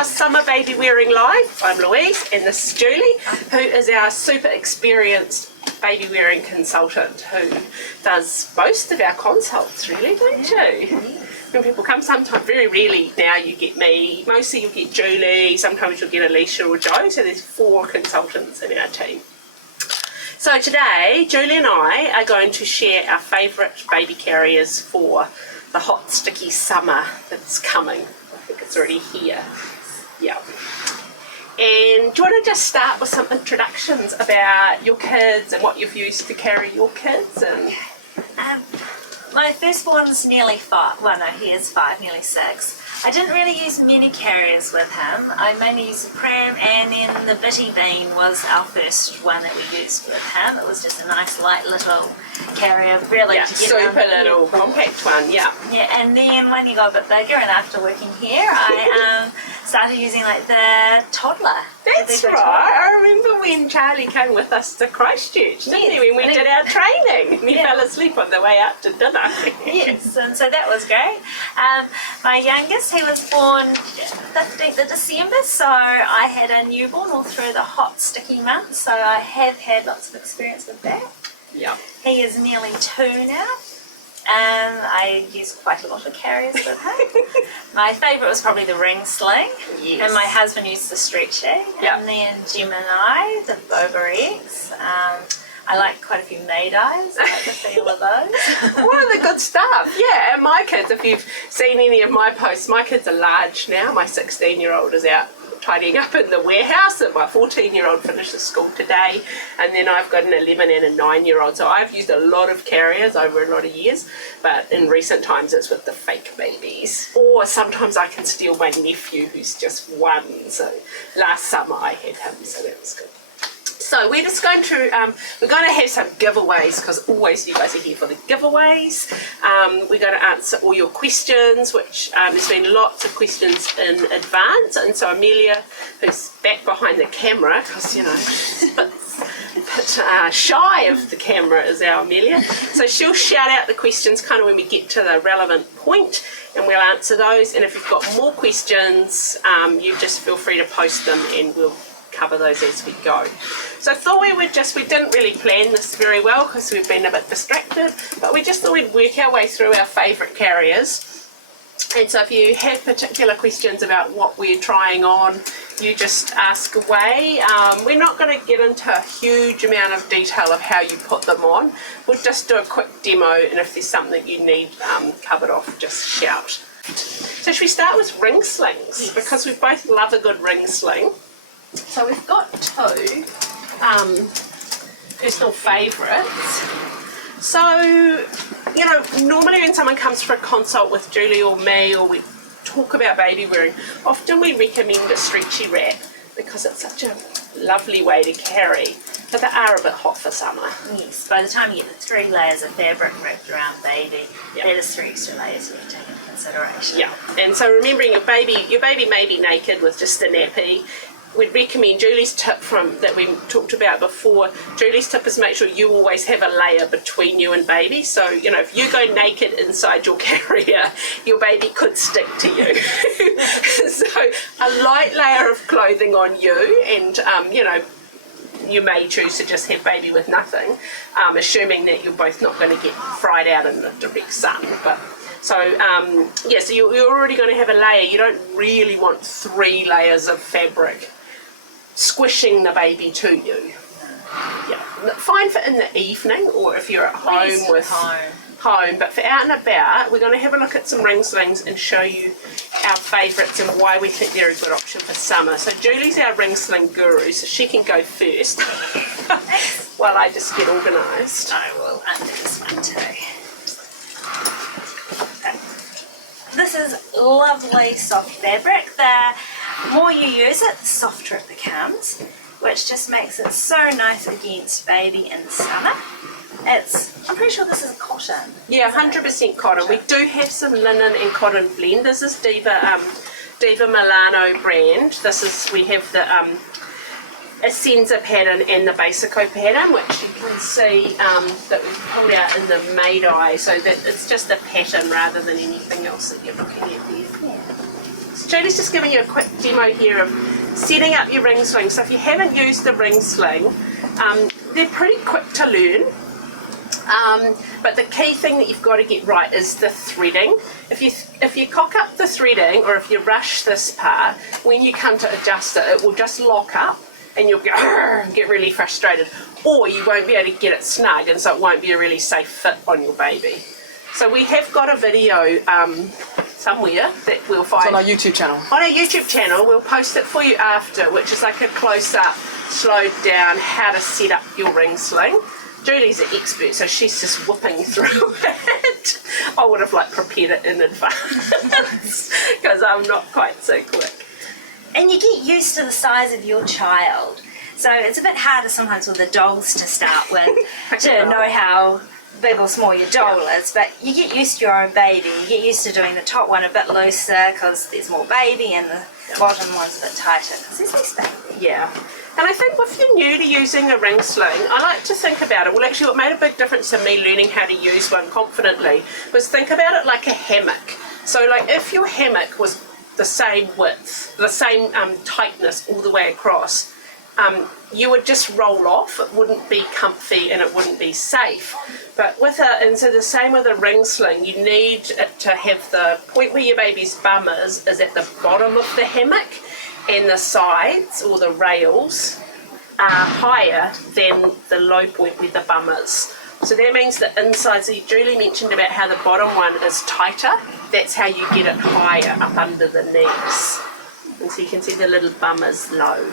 our Summer Baby Wearing Live. I'm Louise and this is Julie, who is our super experienced baby wearing consultant who does most of our consults, really, don't you? When people come, sometimes, very rarely now you get me, mostly you'll get Julie, sometimes you'll get Alicia or Jo, so there's 4 consultants in our team. So today, Julie and I are going to share our favourite baby carriers for the hot, sticky summer that's coming. I think it's already here. Yeah. And do you want to just start with some introductions about your kids and what you've used to carry your kids? And my firstborn's nearly 5. Well, no, he is 5, nearly 6. I didn't really use many carriers with him. I mainly used the pram, and then the bitty bean was our first one that we used with him. It was just a nice, light little carrier, really. Yeah, to get super little compact one, yeah. Yeah, and then when he got a bit bigger, and after working here, I started using like the Toddler. That's right. I remember when Charlie came with us to Christchurch, didn't he? When we did our training, and he fell asleep on the way out to dinner. Yes, and so that was great. My youngest, he was born 15th of December, so I had a newborn all through the hot, sticky months, so I have had lots of experience with that. Yeah. He is nearly 2 now. I use quite a lot of carriers with him. My favourite was probably the ring sling, yes. And my husband used the stretchy, and then Gemini, the Boba X. I like quite a few Mei Dais. I like the feel of those. What are the good stuff? Yeah, and my kids, if you've seen any of my posts, my kids are large now. My 16-year-old is out tidying up in the warehouse, and my 14-year-old finishes school today, and then I've got an 11 and a 9-year-old. So I've used a lot of carriers over a lot of years, but in recent times it's with the fake babies. Or sometimes I can steal my nephew who's just 1. So last summer I had him, so that was good. So we're just going to, we're going to have some giveaways, because always you guys are here for the giveaways. We're going to answer all your questions, which there's been lots of questions in advance. And so Amelia, who's back behind the camera, because, you know, she's a bit shy of the camera is our Amelia. So she'll shout out the questions kind of when we get to the relevant point, and we'll answer those. And if you've got more questions, you just feel free to post them and we'll cover those as we go. So I thought we didn't really plan this very well because we've been a bit distracted, but we just thought we'd work our way through our favourite carriers. And so if you have particular questions about what we're trying on, you just ask away. We're not going to get into a huge amount of detail of how you put them on. We'll just do a quick demo, and if there's something you need covered off, just shout. So should we start with ring slings? Yes. Because we both love a good ring sling. So we've got 2 personal favourites. So, you know, normally when someone comes for a consult with Julie or me, or we talk about baby wearing, often we recommend a stretchy wrap because it's such a lovely way to carry. But they are a bit hot for summer. Yes, by the time you get the 3 layers of fabric wrapped around baby, that is 3 extra layers you have to take into consideration. Yeah, and so remembering your baby may be naked with just a nappy. We'd recommend Julie's tip that we talked about before. Julie's tip is make sure you always have a layer between you and baby. So, you know, if you go naked inside your carrier, your baby could stick to you. So a light layer of clothing on you, and, you know, you may choose to just have baby with nothing, assuming that you're both not going to get fried out in the direct sun. But so, yeah, so you're already going to have a layer. You don't really want 3 layers of fabric squishing the baby to you. Yeah, fine for in the evening, or if you're at home with home. But for out and about, we're going to have a look at some ring slings and show you our favourites and why we think they're a good option for summer. So Julie's our ring sling guru, so she can go first while I just get organised. I will undo this one too. This is lovely soft fabric. The more you use it, the softer it becomes, which just makes it so nice against baby in the summer. I'm pretty sure this is cotton. Yeah, 100% cotton. We do have some linen and cotton blend. This is Diva Milano brand. We have the Essenza pattern and the Beco pattern, which you can see that we've pulled out in the Mei Dai, so that it's just a pattern rather than anything else that you're looking at there. Yeah. It's Julie's just giving you a quick demo here of setting up your ring sling. So if you haven't used the ring sling, they're pretty quick to learn. But the key thing that you've got to get right is the threading. If you cock up the threading, or if you rush this part, when you come to adjust it, it will just lock up and you'll get really frustrated, or you won't be able to get it snug, and so it won't be a really safe fit on your baby. So we have got a video somewhere that we'll find. It's on our YouTube channel. On our YouTube channel, we'll post it for you after, which is like a close-up, slowed down, how to set up your ring sling. Julie's an expert, so she's just whipping through it. I would have prepared it in advance because I'm not quite so quick. And you get used to the size of your child. So it's a bit harder sometimes with the dolls to start with to know how big or small your doll is, but you get used to your own baby. You get used to doing the top one a bit looser because there's more baby, and the bottom one's a bit tighter because there's less baby. Yeah. And I think if you're new to using a ring sling, I like to think about it. Well, actually, what made a big difference in me learning how to use one confidently was think about it like a hammock. So, if your hammock was the same width, the same tightness all the way across, you would just roll off. It wouldn't be comfy and it wouldn't be safe. But and so the same with a ring sling, you need it to have the point where your baby's bum is at the bottom of the hammock, and the sides or the rails are higher than the low point where the bum is. So that means the inside, so Julie mentioned about how the bottom one is tighter, that's how you get it higher up under the knees. And so you can see the little bum is low.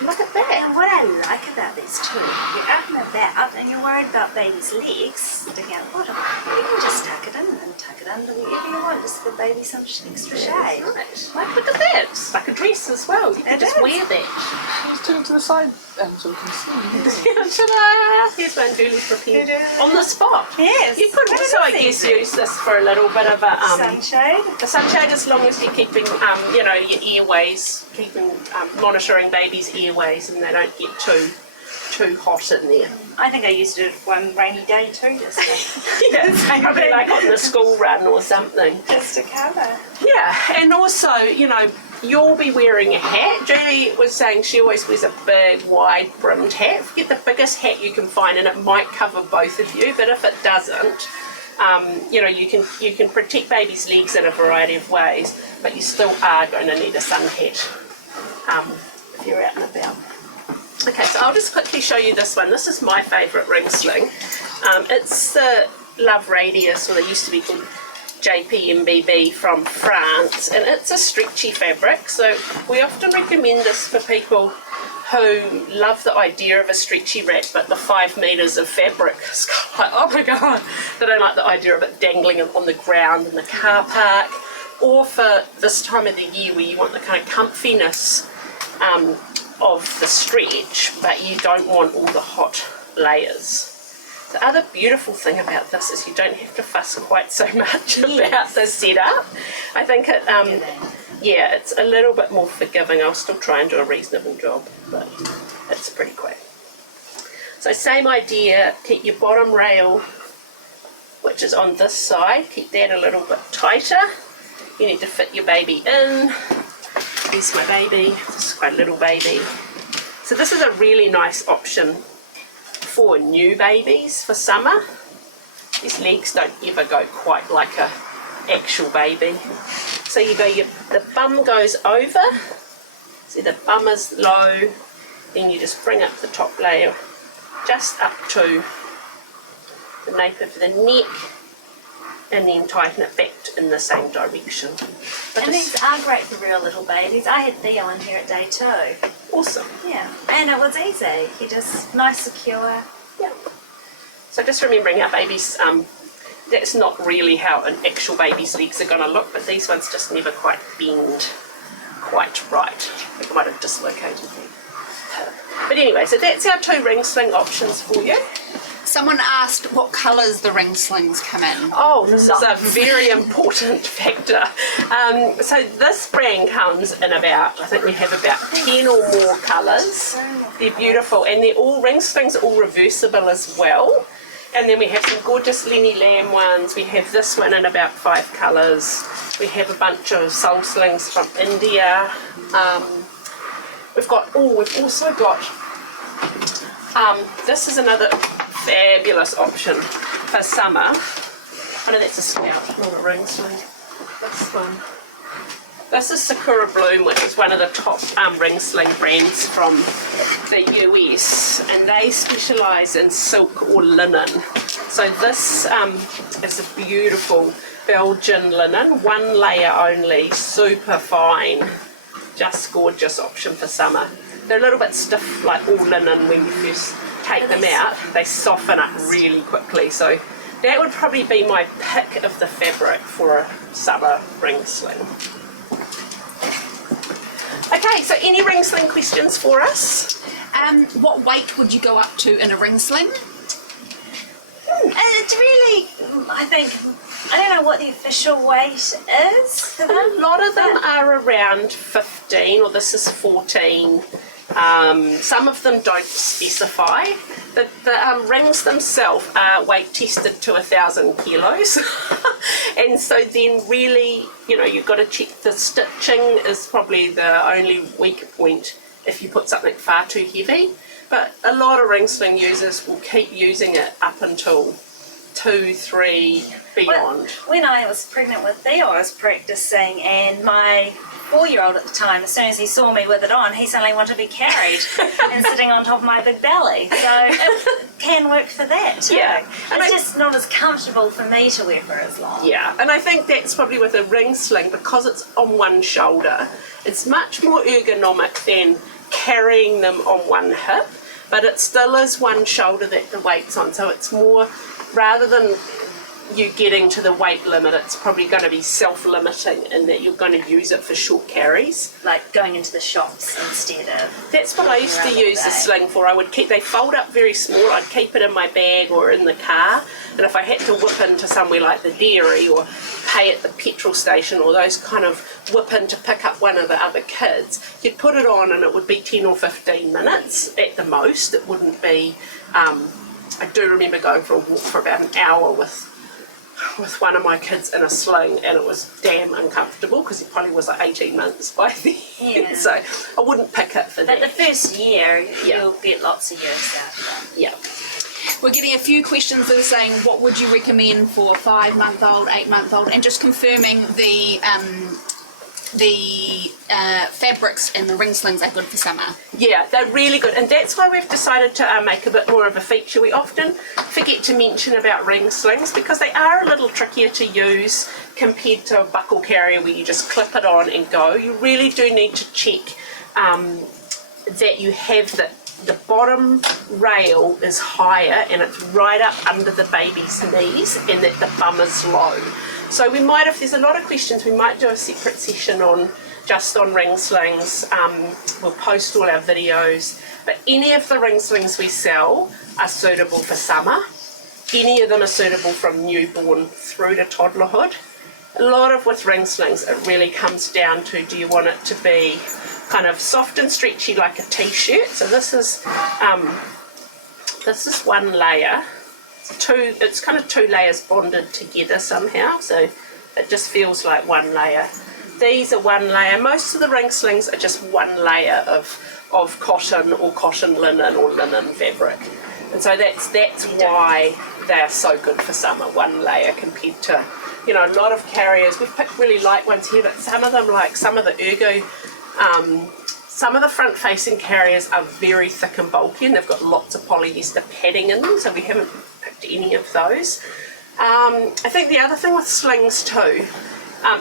Look at that. And what I like about these too, you're out and about and you're worried about baby's legs sticking out the bottom. You can just tuck it in and tuck it under wherever you want, just give baby some extra shade. Right. Look at that. It's like a dress as well. You can just wear that. Let's turn it to the side so we can see. Ta-da! Here's one Julie's prepared on the spot. Yes. You could also, I guess, use this for a little bit of a sunshade. The sunshade, as long as you're keeping, your airways, monitoring baby's airways, and they don't get too hot in there. I think I used it one rainy day too, just to, Probably on the school run or something. just to cover. Yeah, and also, you'll be wearing a hat. Julie was saying she always wears a big, wide-brimmed hat. Get the biggest hat you can find, and it might cover both of you, but if it doesn't, you can protect baby's legs in a variety of ways, but you still are going to need a sun hat if you're out and about. Okay, so I'll just quickly show you this one. This is my favourite ring sling. It's the Love Radius, or they used to be called JPMBB from France, and it's a stretchy fabric, so we often recommend this for people who love the idea of a stretchy rack, but the 5 metres of fabric is kind of oh my god, they don't like the idea of it dangling on the ground in the car park, or for this time of the year where you want the kind of comfiness of the stretch, but you don't want all the hot layers. The other beautiful thing about this is you don't have to fuss quite so much about the setup. I think it, it's a little bit more forgiving. I'll still try and do a reasonable job, but it's pretty quick. So same idea, keep your bottom rail, which is on this side, keep that a little bit tighter. You need to fit your baby in. Here's my baby, this is quite a little baby. So this is a really nice option for new babies for summer. His legs don't ever go quite like a actual baby. So you go, the bum goes over, see the bum is low, then you just bring up the top layer just up to the nape of the neck, and then tighten it back in the same direction. And these are great for real little babies. I had Theo on here at day 2. Awesome. Yeah, and it was easy. You just nice, secure. Yeah. So just remembering our babies, that's not really how an actual baby's legs are going to look, but these ones just never quite bend quite right. I think I might have dislocated them. But anyway, so that's our 2 ring sling options for you. Someone asked what colours the ring slings come in. Oh, this is a very important factor. So this brand comes in about, I think we have about 10 or more colours. They're beautiful, and they're all ring slings, are all reversible as well. And then we have some gorgeous Lenny Lamb ones. We have this one in about 5 colours. We have a bunch of soul slings from India. We've also got, this is another fabulous option for summer. Oh no, that's a scout, not a ring sling. This one. This is Sakura Bloom, which is one of the top ring sling brands from the US, and they specialise in silk or linen. So this is a beautiful Belgian linen, 1 layer only, super fine, just gorgeous option for summer. They're a little bit stiff, like all linen when you first take them out. They soften up really quickly, so that would probably be my pick of the fabric for a summer ring sling. Okay, so any ring sling questions for us? What weight would you go up to in a ring sling? It's really, I think, I don't know what the official weight is for them. A lot of them are around 15, or this is 14. Some of them don't specify. The rings themselves are weight tested to 1,000 kilos. And so then really, you know, you've got to check the stitching is probably the only weak point if you put something far too heavy. But a lot of ring sling users will keep using it up until 2, 3, beyond. When I was pregnant with Theo, I was practicing, and my 4-year-old at the time, as soon as he saw me with it on, he suddenly wanted to be carried and sitting on top of my big belly. So it can work for that too. Yeah. And it's just not as comfortable for me to wear for as long. Yeah, and I think that's probably with a ring sling, because it's on one shoulder, it's much more ergonomic than carrying them on one hip, but it still is one shoulder that the weight's on, so it's more, rather than you getting to the weight limit, it's probably going to be self-limiting in that you're going to use it for short carries. Like going into the shops instead of... That's what I used to use the sling for. They fold up very small. I'd keep it in my bag or in the car, and if I had to whip into somewhere like the dairy or pay at the petrol station, or those kind of whip in to pick up one of the other kids, you'd put it on and it would be 10 or 15 minutes at the most. It wouldn't be... I do remember going for a walk for about an hour with one of my kids in a sling, and it was damn uncomfortable because he probably was like 18 months by then. Yeah. So I wouldn't pick it for that. But the first year, you'll get lots of use out of it. Yeah. We're getting a few questions that are saying, what would you recommend for 5-month-old, 8-month-old, and just confirming the fabrics and the ring slings are good for summer. Yeah, they're really good, and that's why we've decided to make a bit more of a feature. We often forget to mention about ring slings because they are a little trickier to use compared to a buckle carrier where you just clip it on and go. You really do need to check that you have the bottom rail is higher and it's right up under the baby's knees, and that the bum is low. So we might, if there's a lot of questions, we might do a separate session on just on ring slings. We'll post all our videos, but any of the ring slings we sell are suitable for summer. Any of them are suitable from newborn through to toddlerhood. A lot of with ring slings, it really comes down to, do you want it to be kind of soft and stretchy like a t-shirt? So this is one layer. It's kind of 2 layers bonded together somehow, so it just feels like one layer. These are 1 layer. Most of the ring slings are just 1 layer of cotton or cotton linen or linen fabric, and so that's why they're so good for summer. 1 layer compared to, you know, a lot of carriers. We've picked really light ones here, but some of them, like some of the Ergo, some of the front-facing carriers are very thick and bulky, and they've got lots of polyester padding in them, so we haven't picked any of those. I think the other thing with slings too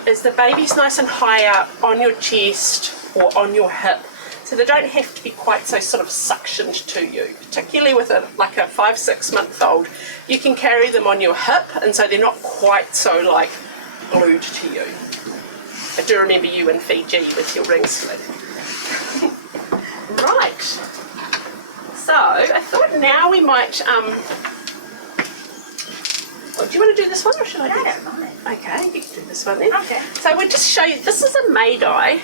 is the baby's nice and high up on your chest or on your hip, so they don't have to be quite so sort of suctioned to you. Particularly with like a 5-6 month old, you can carry them on your hip, and so they're not quite so like glued to you. I do remember you in Fiji with your ring sling. Right, so I thought now we might, do you want to do this one or should I do this? I don't mind. Okay, you can do this one then. Okay. So we'll just show you, this is a Mei Dai,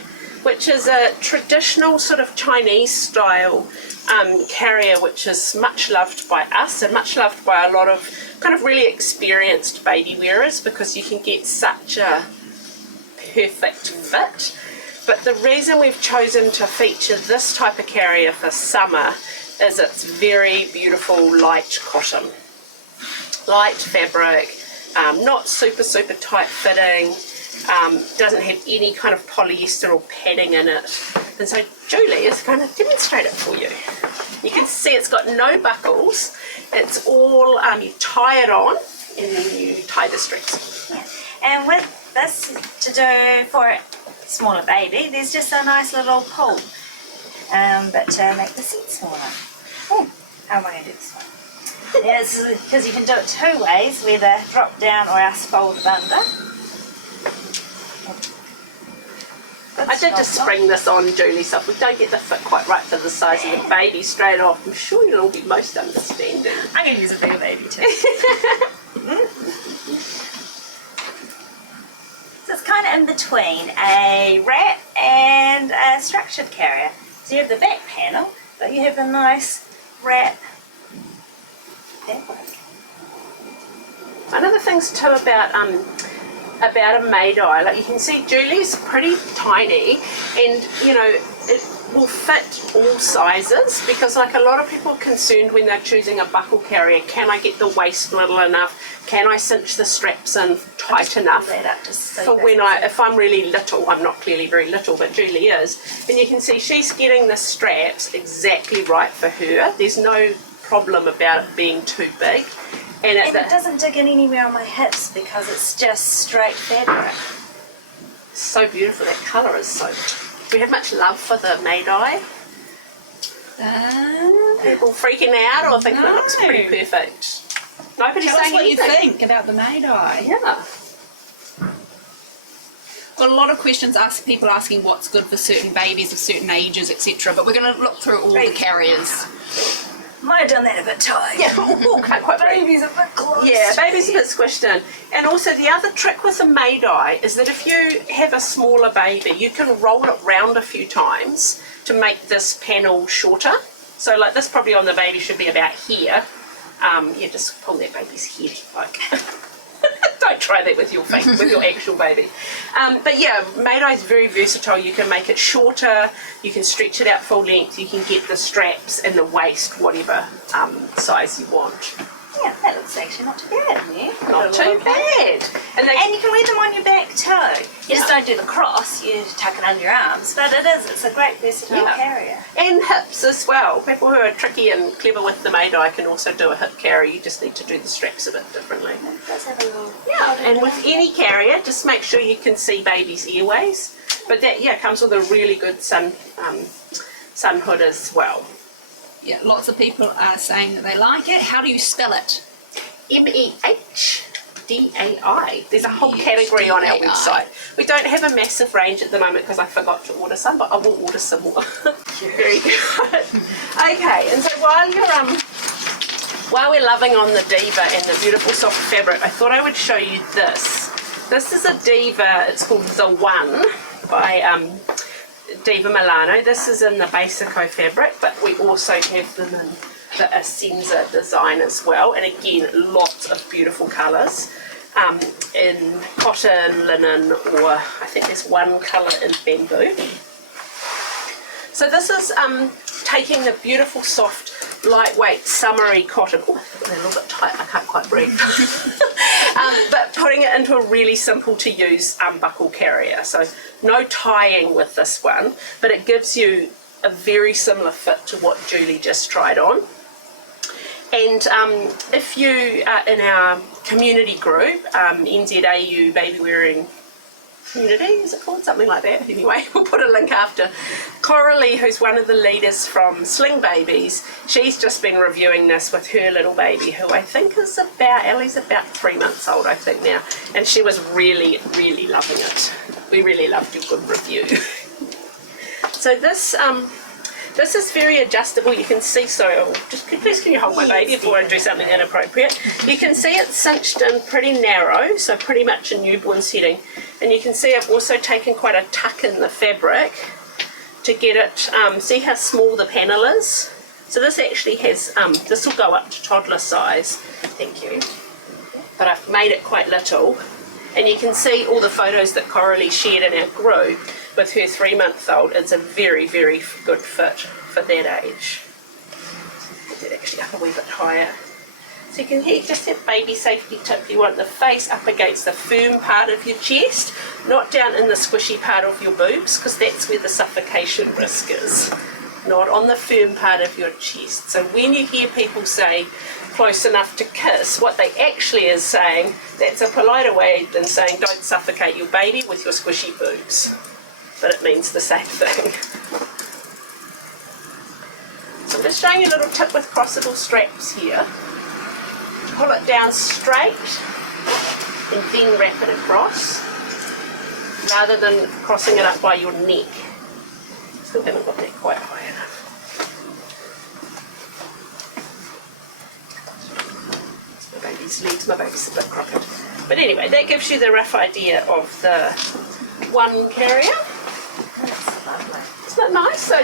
which is a traditional sort of Chinese style carrier, which is much loved by us and much loved by a lot of kind of really experienced baby wearers, because you can get such a perfect fit. But the reason we've chosen to feature this type of carrier for summer is it's very beautiful light cotton, light fabric, not super tight fitting, doesn't have any kind of polyester or padding in it. And so Julie is going to demonstrate it for you. You can see it's got no buckles. It's all, you tie it on and then you tie the straps. Yeah. And with this to do for a smaller baby, there's just a nice little pull, but to make the seat smaller. Oh, how am I going to do this one? Yes, because you can do it two ways, whether drop down or else fold it under. I did just spring this on, Julie, so if we don't get the fit quite right for the size of the baby straight off, I'm sure you'll all be most understanding. I'm going to use a bigger baby too. So it's kind of in between a wrap and a structured carrier. So you have the back panel, but you have a nice wrap fabric. One of the things too about a Mei Dai, like you can see Julie's pretty tiny, and you know it will fit all sizes, because like a lot of people are concerned when they're choosing a buckle carrier, can I get the waist little enough, can I cinch the straps in tight enough for when if I'm really little. I'm not clearly very little, but Julie is, and you can see she's getting the straps exactly right for her. There's no problem about it being too big. And it doesn't dig in anywhere on my hips because it's just straight fabric. So beautiful, that colour is so... Do we have much love for the Mei Dai? People freaking out or thinking it looks pretty perfect? Nobody's Tell us saying what anything. you think about the Mei Dai. Yeah. Got a lot of questions, people asking what's good for certain babies of certain ages, etc. But we're going to look through all the carriers. Might have done that a bit tight. Yeah, can't quite breathe. Baby's a bit close. Yeah, baby's a bit squished in. And also the other trick with the Mei Dai is that if you have a smaller baby, you can roll it round a few times to make this panel shorter. So like this probably on the baby should be about here. Yeah, just pull that baby's head like. Don't try that with your actual baby. But yeah, Mei Dai is very versatile. You can make it shorter, you can stretch it out full length, you can get the straps and the waist whatever size you want. Yeah, that looks actually not too bad in there. Not too bad. And you can wear them on your back too. You just don't do the cross, you tuck it under your arms. But it's a great versatile carrier. And hips as well. People who are tricky and clever with the Mei Dai can also do a hip carrier. You just need to do the straps a bit differently. It does have a little... Yeah, and with any carrier, just make sure you can see baby's airways. But that, comes with a really good sun hood as well. Yeah, lots of people are saying that they like it. How do you spell it? MEHDAI. There's a whole category on our website. We don't have a massive range at the moment because I forgot to order some, but I will order some more. Very good. Okay, and so while we're loving on the Diva and the beautiful soft fabric, I thought I would show you this. This is a Diva. It's called The One by Diva Milano. This is in the Beco fabric, but we also have them in the Essenza design as well. And again, lots of beautiful colours in cotton, linen, or I think there's one colour in bamboo. So this is taking the beautiful, soft, lightweight, summery cotton. Oh, they're a little bit tight, I can't quite breathe. But putting it into a really simple to use buckle carrier. So no tying with this one, but it gives you a very similar fit to what Julie just tried on. And if you are in our community group, NZAU Baby Wearing Community, is it called? Something like that. Anyway, we'll put a link after. Coralie, who's one of the leaders from Sling Babies, she's just been reviewing this with her little baby, who I think is Ellie's about 3 months old, I think now. And she was really, really loving it. We really loved your good review. So this is very adjustable. You can see, please can you hold my baby before I do something inappropriate. You can see it's cinched in pretty narrow, so pretty much a newborn setting. And you can see I've also taken quite a tuck in the fabric to get it, see how small the panel is? So this actually has, this will go up to toddler size, thank you. But I've made it quite little. And you can see all the photos that Coralie shared in our group with her 3-month-old. It's a very, very good fit for that age. Get it actually up a wee bit higher. So you can hear just that baby safety tip. You want the face up against the firm part of your chest, not down in the squishy part of your boobs, because that's where the suffocation risk is. Not on the firm part of your chest. So when you hear people say close enough to kiss, what they actually is saying, that's a politer way than saying don't suffocate your baby with your squishy boobs. But it means the same thing. So I'm just showing you a little tip with crossable straps here. Pull it down straight and then wrap it across, rather than crossing it up by your neck. Still haven't got that quite high enough. My baby's legs, my baby's a bit crooked. But anyway, that gives you the rough idea of the one carrier. That's lovely. Isn't that nice? So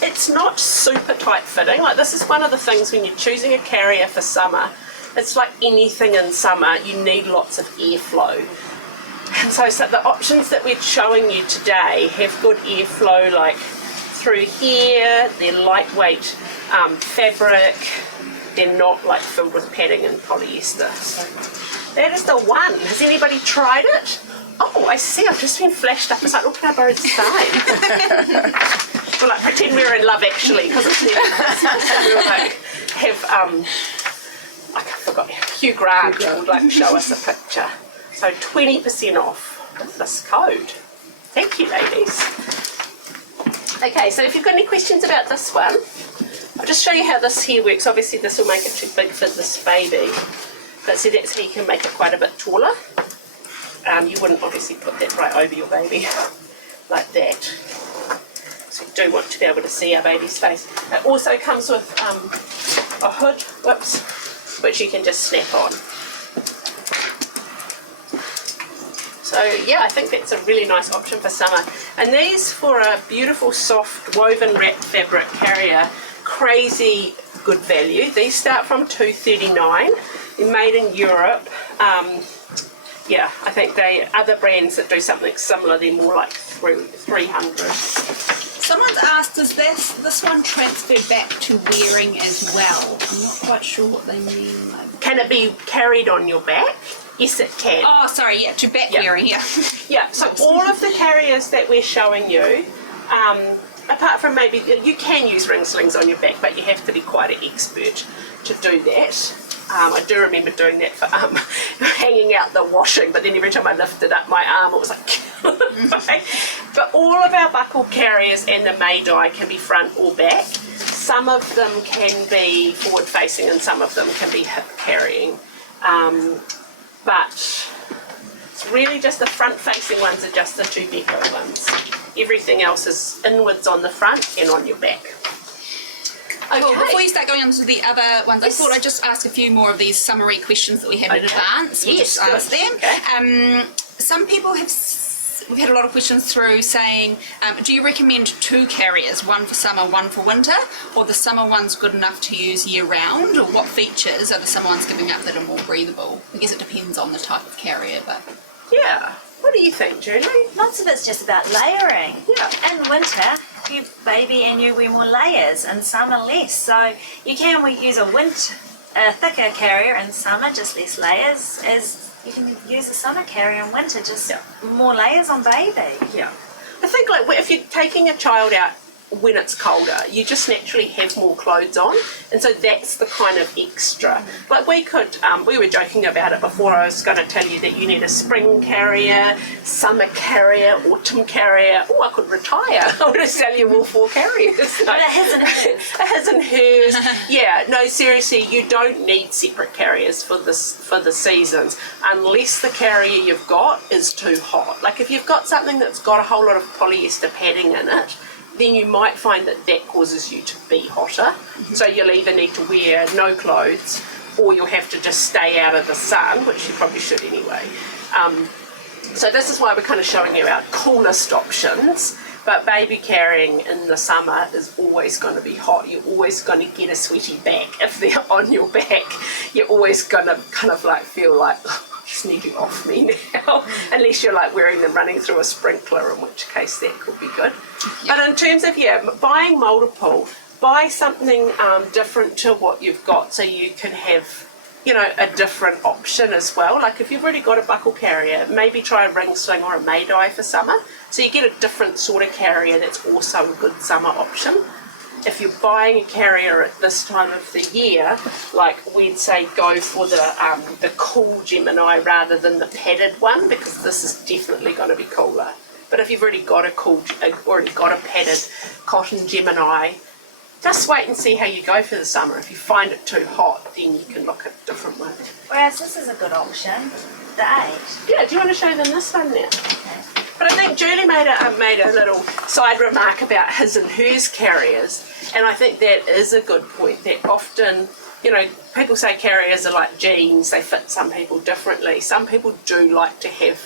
it's not super tight fitting. Like, this is one of the things when you're choosing a carrier for summer. It's like anything in summer, you need lots of airflow. And so the options that we're showing you today have good airflow, like through here. They're lightweight fabric. They're not like filled with padding and polyester. So that is the one. Has anybody tried it? Oh, I see. I've just been flashed up. It's like, look, can I borrow the same? We'll like pretend we're in Love Actually, because it's nearly Christmas. And we'll like have I forgot, Hugh Grant would like show us a picture. So 20% off with this code. Thank you, ladies. Okay, so if you've got any questions about this one, I'll just show you how this here works. Obviously this will make it too big for this baby, but see, that's how you can make it quite a bit taller. You wouldn't obviously put that right over your baby like that. So you do want to be able to see our baby's face. It also comes with a hood, which you can just snap on. So yeah, I think that's a really nice option for summer. And these, for a beautiful soft woven wrapped fabric carrier, crazy good value. These start from $2.39. They're made in Europe. Yeah, I think other brands that do something similar, they're more like $300. Someone's asked, does this one transfer back to wearing as well? I'm not quite sure what they mean. Can it be carried on your back? Yes, it can. Oh, sorry, yeah, to back wearing, yeah. Yeah, so all of the carriers that we're showing you, apart from maybe, you can use ring slings on your back, but you have to be quite an expert to do that. I do remember doing that for hanging out the washing, but then every time I lifted up my arm, it was like... But all of our buckle carriers and the Mei Dai can be front or back. Some of them can be forward facing and some of them can be hip carrying. But it's really just the front facing ones are just the two Beco ones. Everything else is inwards on the front and on your back. Okay. Well, before you start going on to the other ones, I thought I'd just ask a few more of these summary questions that we have in advance. We'll just ask them. Okay. Some people we've had a lot of questions through saying, do you recommend 2 carriers, one for summer, one for winter, or the summer one's good enough to use year round, or what features are the summer ones giving up that are more breathable? I guess it depends on the type of carrier, but... Yeah. What do you think, Julie? Lots of it's just about layering. Yeah. In winter, you baby and you wear more layers, and summer less. So you can use a thicker carrier in summer, just less layers, as you can use a summer carrier in winter, just more layers on baby. Yeah. I think like if you're taking a child out when it's colder, you just naturally have more clothes on, and so that's the kind of extra. Like we were joking about it before. I was going to tell you that you need a spring carrier, summer carrier, autumn carrier. Oh, I could retire. I would sell you all 4 carriers. But it has and hers. It has and hers. Yeah, no, seriously, you don't need separate carriers for the seasons unless the carrier you've got is too hot. Like if you've got something that's got a whole lot of polyester padding in it, then you might find that causes you to be hotter. Mm-hmm. So you'll either need to wear no clothes, or you'll have to just stay out of the sun, which you probably should anyway. So this is why we're kind of showing you our coolest options. But baby carrying in the summer is always going to be hot. You're always going to get a sweaty back. If they're on your back, you're always going to kind of like feel like, oh, I just need you off me now. Unless you're like wearing them running through a sprinkler, in which case that could be good. Yeah. But in terms of, buying multiple, buy something different to what you've got so you can have, a different option as well. Like if you've already got a buckle carrier, maybe try a ring sling or a Mei Dai for summer. So you get a different sort of carrier that's also a good summer option. If you're buying a carrier at this time of the year, like we'd say go for the cool Gemini rather than the padded one, because this is definitely going to be cooler. But if you've already got a padded cotton Gemini, just wait and see how you go for the summer. If you find it too hot, then you can look at a different one. Whereas this is a good option, the 8. Yeah, do you want to show them this one now? Okay. But I think Julie made a little side remark about his and hers carriers, and I think that is a good point. That often, people say carriers are like jeans, they fit some people differently. Some people do like to have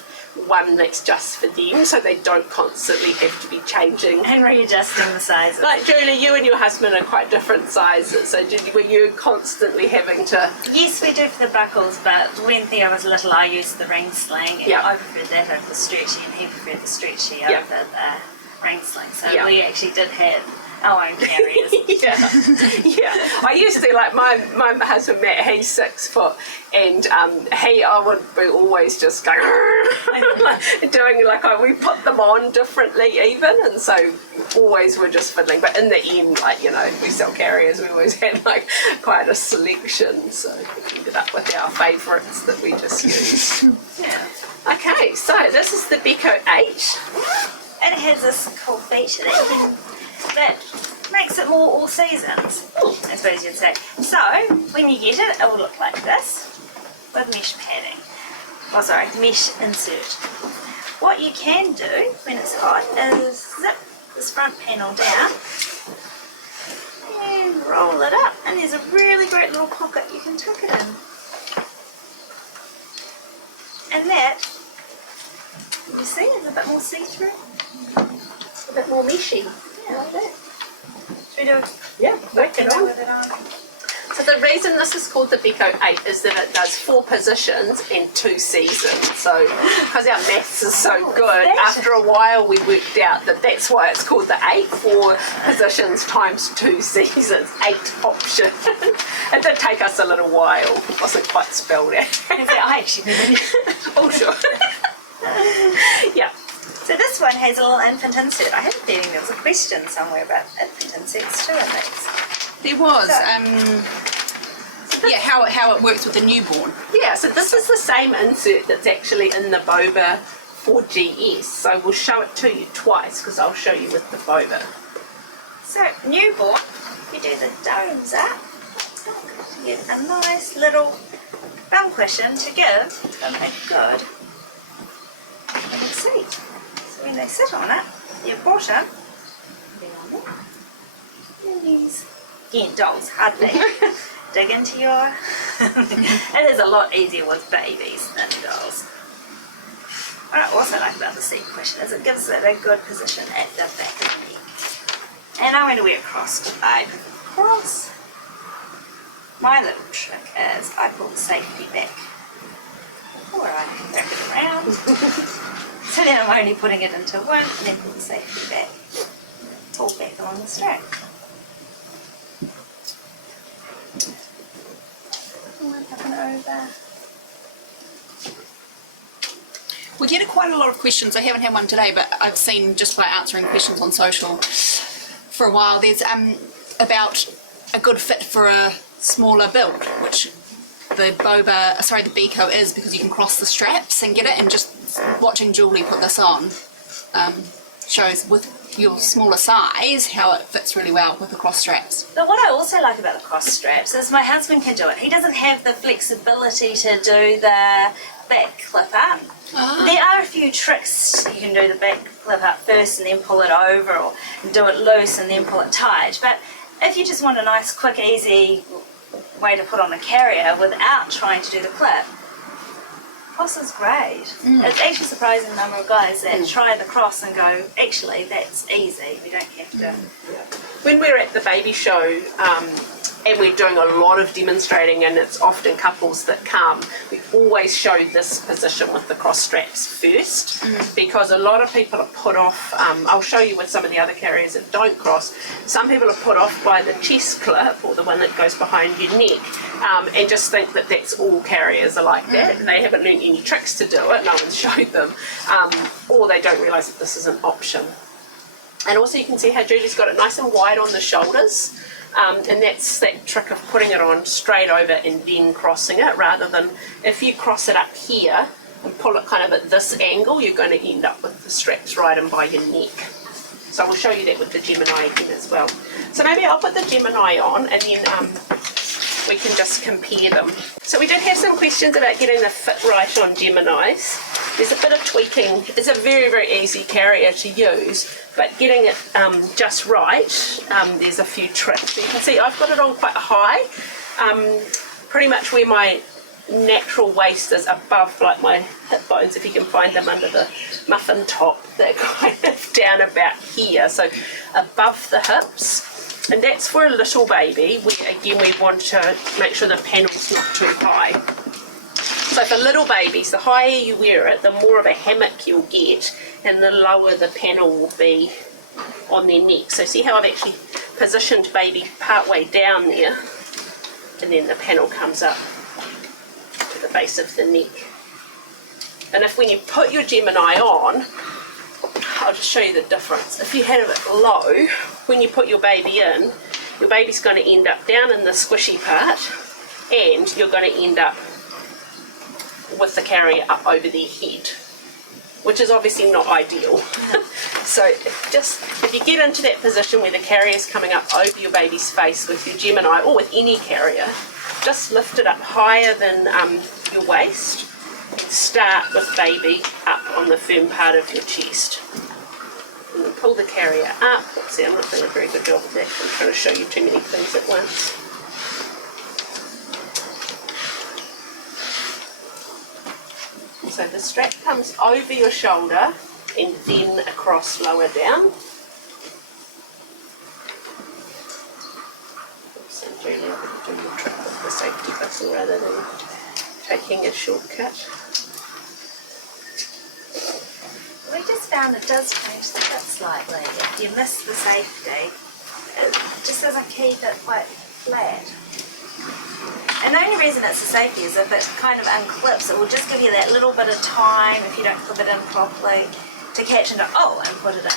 one that's just for them, so they don't constantly have to be changing and readjusting the sizes. Like Julie, you and your husband are quite different sizes, so were you constantly having to... Yes, we do for the buckles, but when Theo was little I used the ring sling, and I preferred that over the stretchy, and he preferred the stretchy over the ring sling, so we actually did have our own carriers. I used to, like my husband Matt, he's 6 foot, and I would be always just going doing we put them on differently even, and so always we're just fiddling. But in the end, we sell carriers, we always had quite a selection, so we ended up with our favourites that we just used. Okay, so this is the Beco 8. It has this cool feature that makes it more all seasons, I suppose you'd say. So, when you get it, it will look like this, with mesh padding. Mesh insert. What you can do when it's hot is zip this front panel down and roll it up, and there's a really great little pocket you can tuck it in. And that, you see, is a bit more see-through. A bit more meshy. Yeah, like that. Should we do it? Yeah, work it on. With it on. So the reason this is called the Beco 8 is that it does 4 positions and 2 seasons. So, because our maths is so good, after a while we worked out that that's why it's called the 8, 4 positions times 2 seasons, 8 options. It did take us a little while. It wasn't quite spelled out. I actually did. Oh, sure. Yeah. So this one has a little infant insert. I had a feeling there was a question somewhere about infant inserts too in these. There was. How it works with a newborn. Yeah, so this is the same insert that's actually in the Boba 4GS. So we'll show it to you twice because I'll show you with the Boba. So newborn, you do the domes up, you get a nice little bum cushion to give them a good seat. So when they sit on it, your bottom be on there. And these dolls hardly dig into your... It is a lot easier with babies than dolls. What I also like about the seat cushion is it gives it a good position at the back of the neck. And I'm going to wear a cross with I cross. My little trick is I pull the safety back or I wrap it around. So then I'm only putting it into one and then pull the safety back. Pull back along the strap. Up and over. We get quite a lot of questions. I haven't had one today, but I've seen just by answering questions on social for a while. There's about a good fit for a smaller build, which the Beco is, because you can cross the straps and get it. And just watching Julie put this on shows with your smaller size how it fits really well with the cross straps. But what I also like about the cross straps is my husband can do it. He doesn't have the flexibility to do the back clip up. There are a few tricks. You can do the back clip up first and then pull it over, or do it loose and then pull it tight. But if you just want a nice, quick, easy way to put on a carrier without trying to do the clip, Cross is great. It's actually surprising the number of guys that try the cross and go, actually, that's easy. We don't have to. When we're at the baby show, and we're doing a lot of demonstrating, and it's often couples that come, we always show this position with the cross straps first, because a lot of people are put off. I'll show you with some of the other carriers that don't cross. Some people are put off by the chest clip, or the one that goes behind your neck, and just think that that's all carriers are like that. They haven't learned any tricks to do it, no one's showed them, or they don't realise that this is an option. And also you can see how Julie's got it nice and wide on the shoulders. And that's that trick of putting it on straight over and then crossing it, rather than if you cross it up here and pull it kind of at this angle, you're going to end up with the straps right in by your neck. So we'll show you that with the Gemini again as well. So maybe I'll put the Gemini on, and then we can just compare them. So we did have some questions about getting the fit right on Geminis. There's a bit of tweaking. It's a very, very easy carrier to use, but getting it just right, there's a few tricks. So you can see I've got it on quite high, pretty much where my natural waist is above like my hip bones, if you can find them under the muffin top. They're kind of down about here, so above the hips. And that's for a little baby, where again we want to make sure the panel's not too high. So for little babies, the higher you wear it, the more of a hammock you'll get, and the lower the panel will be on their neck. So see how I've actually positioned baby part way down there, and then the panel comes up to the base of the neck. And if when you put your Gemini on, I'll just show you the difference. If you have it low, when you put your baby in, your baby's going to end up down in the squishy part, and you're going to end up with the carrier up over their head, which is obviously not ideal. So if you get into that position where the carrier is coming up over your baby's face with your Gemini, or with any carrier, just lift it up higher than your waist, and start with baby up on the firm part of your chest. And then pull the carrier up. See, I'm not doing a very good job of that. I'm trying to show you too many things at once. So the strap comes over your shoulder and then across lower down. Oops, I'm doing the trick with the safety button rather than taking a shortcut. We just found it does change the fit slightly. If you miss the safety, it just doesn't keep it quite flat. And the only reason it's a safety is if it kind of unclips, it will just give you that little bit of time, if you don't clip it in properly, to catch and go, oh, and put it in.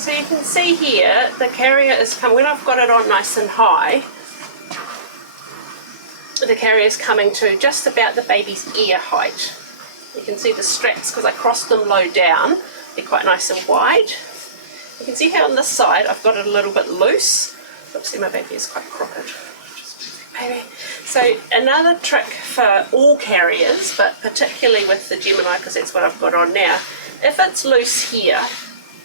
So you can see here, the carrier is coming, when I've got it on nice and high, the carrier is coming to just about the baby's ear height. You can see the straps, because I crossed them low down, they're quite nice and wide. You can see how on this side I've got it a little bit loose. Oops, see, my baby is quite crooked. Baby. So another trick for all carriers, but particularly with the Gemini, because that's what I've got on now, if it's loose here,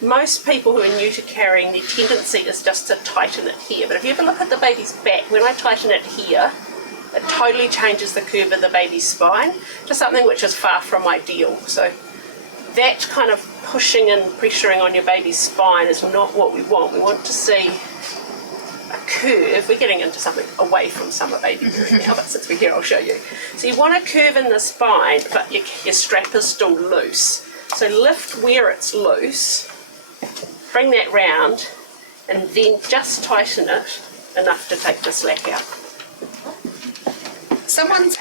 most people who are new to carrying, their tendency is just to tighten it here. But if you ever look at the baby's back, when I tighten it here, it totally changes the curve of the baby's spine to something which is far from ideal. So that kind of pushing and pressuring on your baby's spine is not what we want. We want to see a curve. We're getting into something away from summer baby wearing now, but since we're here, I'll show you. So you want a curve in the spine, but your strap is still loose. So lift where it's loose, bring that round, and then just tighten it enough to take the slack out. Someone's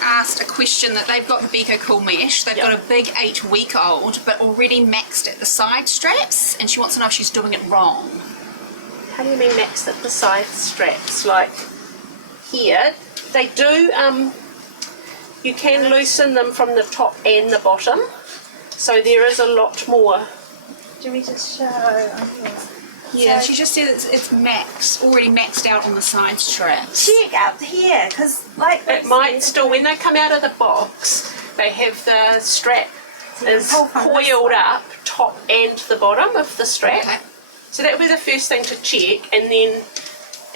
asked a question that they've got the Beco Cool Mesh. They've got a big 8-week-old, but already maxed at the side straps, and she wants to know if she's doing it wrong. How do you mean maxed at the side straps? Like here, they do, you can loosen them from the top and the bottom, so there is a lot more. Do we just show? Yeah, So- she just said it's already maxed out on the side straps. Check up here, because like It might still, when they come out of the box, they have the strap is pull from this coiled way. up, top and the bottom of the strap. Okay. So that would be the first thing to check, and then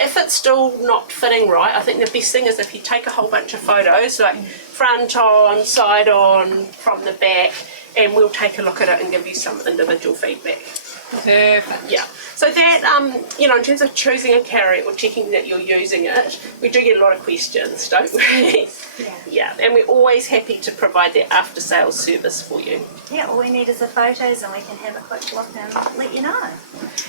if it's still not fitting right, I think the best thing is if you take a whole bunch of photos, like front on, side on, from the back, and we'll take a look at it and give you some individual feedback. Perfect. Yeah. So that, you know, in terms of choosing a carrier or checking that you're using it, we do get a lot of questions, don't we? Yeah. And we're always happy to provide that after sales service for you. Yeah, all we need is the photos and we can have a quick look and let you know.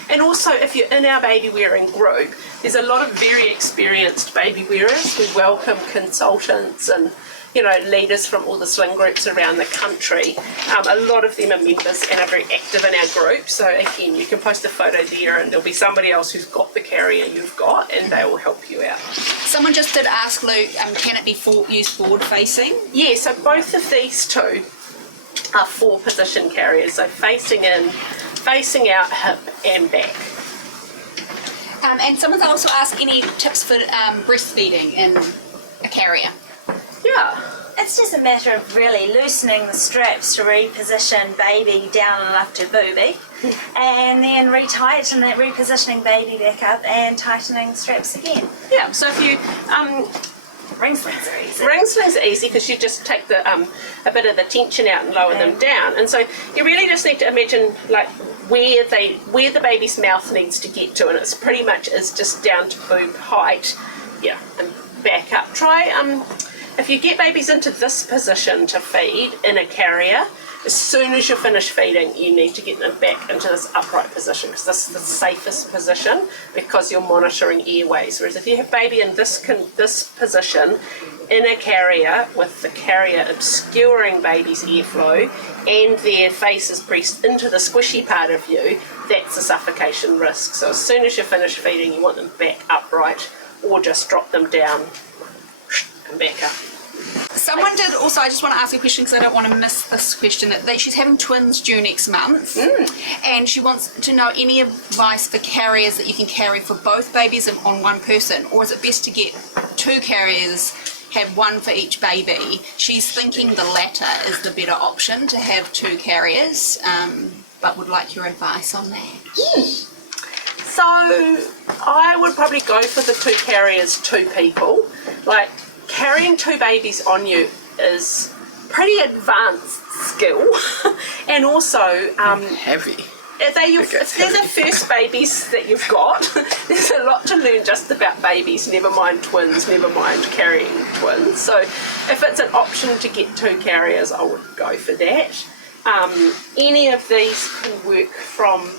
And also, if you're in our baby wearing group, there's a lot of very experienced baby wearers. We welcome consultants and, you know, leaders from all the sling groups around the country. A lot of them are members and are very active in our group. So again, you can post a photo there and there'll be somebody else who's got the carrier you've got and they will help you out. Someone just did ask Luke, can it be used forward facing? Yeah, so both of these two are 4-position carriers. So facing in, facing out, hip and back. And someone's also asked any tips for breastfeeding in a carrier. Yeah. It's just a matter of really loosening the straps to reposition baby down and up to booby, and then repositioning baby back up and tightening straps again. Yeah, so if you Ring slings are easy. ring slings are easy because you just take the a bit of the tension out and lower them down, and so you really just need to imagine like where the baby's mouth needs to get to, and it's pretty much is just down to boob height. Yeah, and back up. Try if you get babies into this position to feed in a carrier, as soon as you finish feeding, you need to get them back into this upright position because this is the safest position because you're monitoring airways. Whereas if you have baby in this position in a carrier with the carrier obscuring baby's airflow and their face is pressed into the squishy part of you, that's a suffocation risk. So as soon as you finish feeding, you want them back upright or just drop them down and back up. Someone did also, I just want to ask a question because I don't want to miss this question, that she's having twins due next month and she wants to know any advice for carriers that you can carry for both babies on one person, or is it best to get 2 carriers, have one for each baby? She's thinking the latter is the better option, to have 2 carriers, but would like your advice on that. So I would probably go for the 2 carriers, 2 people. Like, carrying 2 babies on you is pretty advanced skill and also Heavy. if they're the first babies that you've got, there's a lot to learn just about babies, never mind twins, never mind carrying twins. So if it's an option to get 2 carriers, I would go for that. Any of these can work from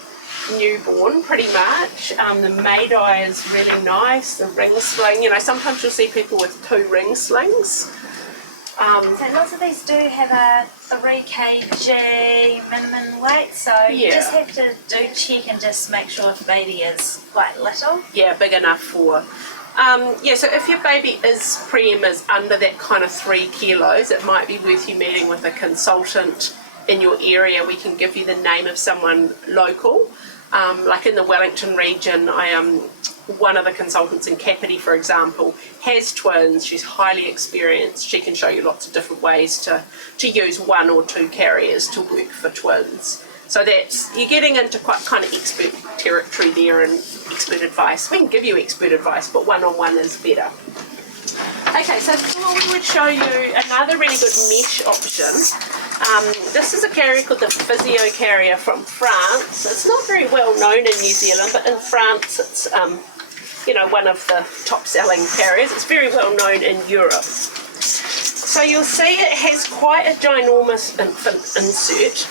newborn pretty much. The Mei Dai is really nice, the ring sling, you know, sometimes you'll see people with 2 ring slings. So lots of these do have a 3 kg minimum weight, so you just have to check and just make sure if the baby is quite little. Yeah, big enough for so if your baby is under that kind of 3 kilos, it might be worth you meeting with a consultant in your area. We can give you the name of someone local. Like in the Wellington region, one of the consultants in Kapiti, for example, has twins. She's highly experienced. She can show you lots of different ways to use 1 or 2 carriers to work for twins. So that's, you're getting into quite kind of expert territory there and expert advice. We can give you expert advice, but one-on-one is better. Okay, so we would show you another really good mesh option. This is a carrier called the Physio carrier from France. It's not very well known in New Zealand, but in France it's one of the top selling carriers. It's very well known in Europe. So you'll see it has quite a ginormous infant insert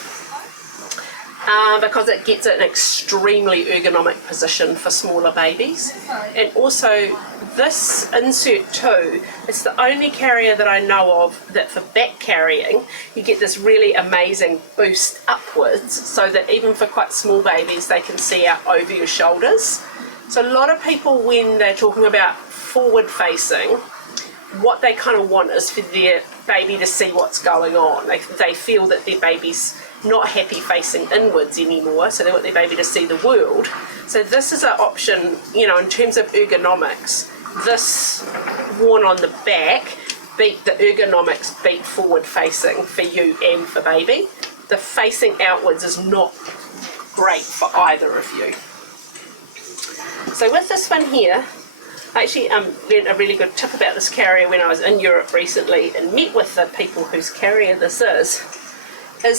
because it gets an extremely ergonomic position for smaller babies. And also this insert too, it's the only carrier that I know of that for back carrying you get this really amazing boost upwards so that even for quite small babies they can see out over your shoulders. So a lot of people, when they're talking about forward facing, what they kind of want is for their baby to see what's going on. They feel that their baby's not happy facing inwards anymore, so they want their baby to see the world. So this is an option, in terms of ergonomics. This worn on the back beat the ergonomics beat forward facing for you and for baby. The facing outwards is not great for either of you. So with this one here, I actually learned a really good tip about this carrier when I was in Europe recently and met with the people whose carrier this is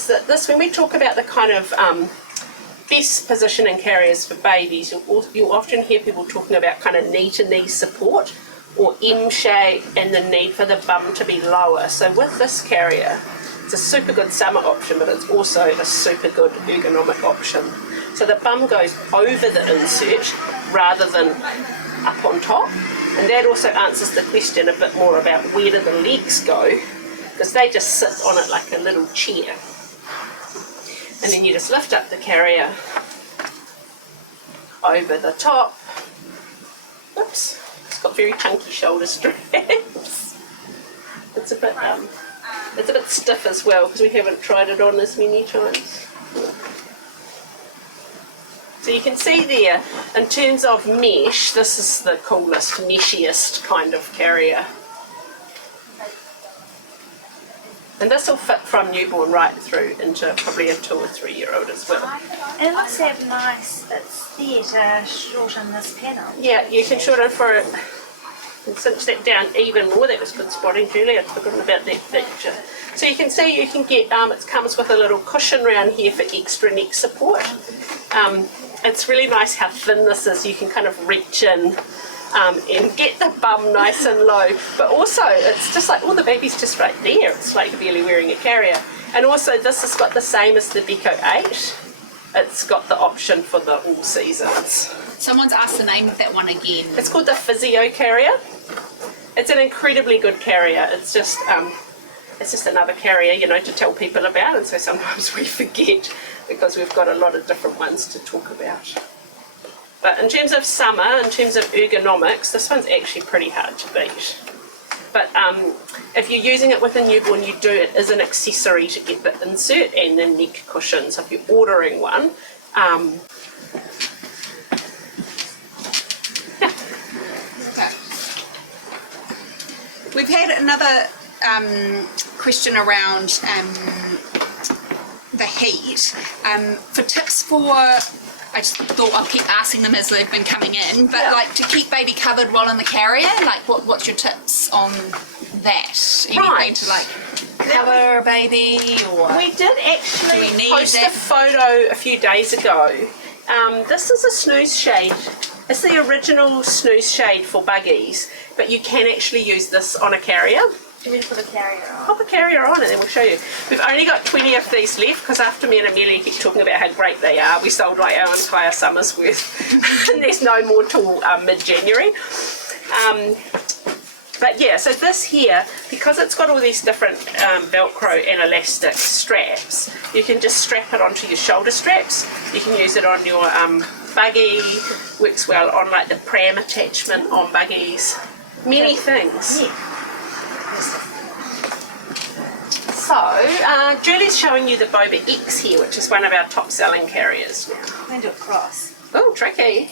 that this, when we talk about the kind of best positioning carriers for babies, you'll often hear people talking about kind of knee-to-knee support or M shape and the need for the bum to be lower. So with this carrier, it's a super good summer option, but it's also a super good ergonomic option. So the bum goes over the insert rather than up on top, and that also answers the question a bit more about where do the legs go, because they just sit on it like a little chair. And then you just lift up the carrier over the top. Oops, it's got very chunky shoulder straps. It's a bit stiff as well because we haven't tried it on as many times. So you can see there, in terms of mesh, this is the coolest, meshiest kind of carrier. And this will fit from newborn right through into probably a 2 or 3 year old as well. And it looks so nice. It's there to shorten this panel. Yeah, you can shorten for it and cinch that down even more. That was good spotting, Julie. I'd forgotten about that feature. So you can see you can get, it comes with a little cushion around here for extra neck support. It's really nice how thin this is. You can kind of reach in and get the bum nice and low, but also it's just like, the baby's just right there. It's like barely wearing a carrier. And also this has got the same as the Beco 8. It's got the option for the all seasons. Someone's asked the name of that one again. It's called the Physio carrier. It's an incredibly good carrier. It's just another carrier, to tell people about, and so sometimes we forget because we've got a lot of different ones to talk about. But in terms of summer, in terms of ergonomics, this one's actually pretty hard to beat. But if you're using it with a newborn, you do it as an accessory to get the insert and the neck cushion. So if you're ordering one, Okay. We've had another question around the heat. For tips for, I just thought I'll keep asking them as they've been coming in, but like to keep baby covered while in the carrier, like what's your tips on that? Anything to like cover a baby, or we did actually do we need post a photo a few days ago. This is a snooze shade. It's the original snooze shade for buggies, but you can actually use this on a carrier. Do we put a carrier on? Pop a carrier on and then we'll show you. We've only got 20 of these left because after me and Amelia keep talking about how great they are, we sold like our entire summer's worth. And there's no more till mid-January. But yeah, so this here, because it's got all these different Velcro and elastic straps, you can just strap it onto your shoulder straps. You can use it on your buggy, works well on like the pram attachment on buggies, many things. Yeah. So, Julie's showing you the Boba X here, which is one of our top selling carriers now. I'm going to do a cross. Oh, tricky.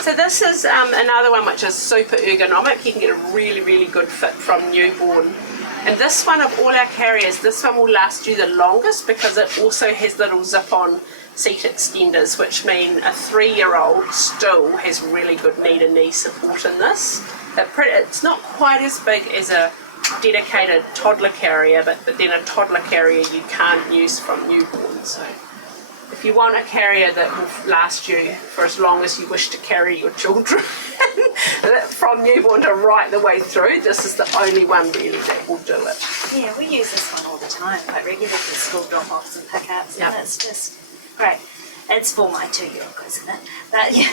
So this is another one which is super ergonomic. You can get a really, really good fit from newborn. And this one of all our carriers, this one will last you the longest because it also has little zip-on seat extenders, which mean a 3-year-old still has really good knee-to-knee support in this. It's not quite as big as a dedicated toddler carrier, but then a toddler carrier you can't use from newborn. So if you want a carrier that will last you for as long as you wish to carry your children, from newborn to right the way through, this is the only one really that will do it. Yeah, we use this one all the time, quite regularly for school drop-offs and pick-ups, Yep. and it's just great. It's for my 2-year-old, isn't it? But yeah.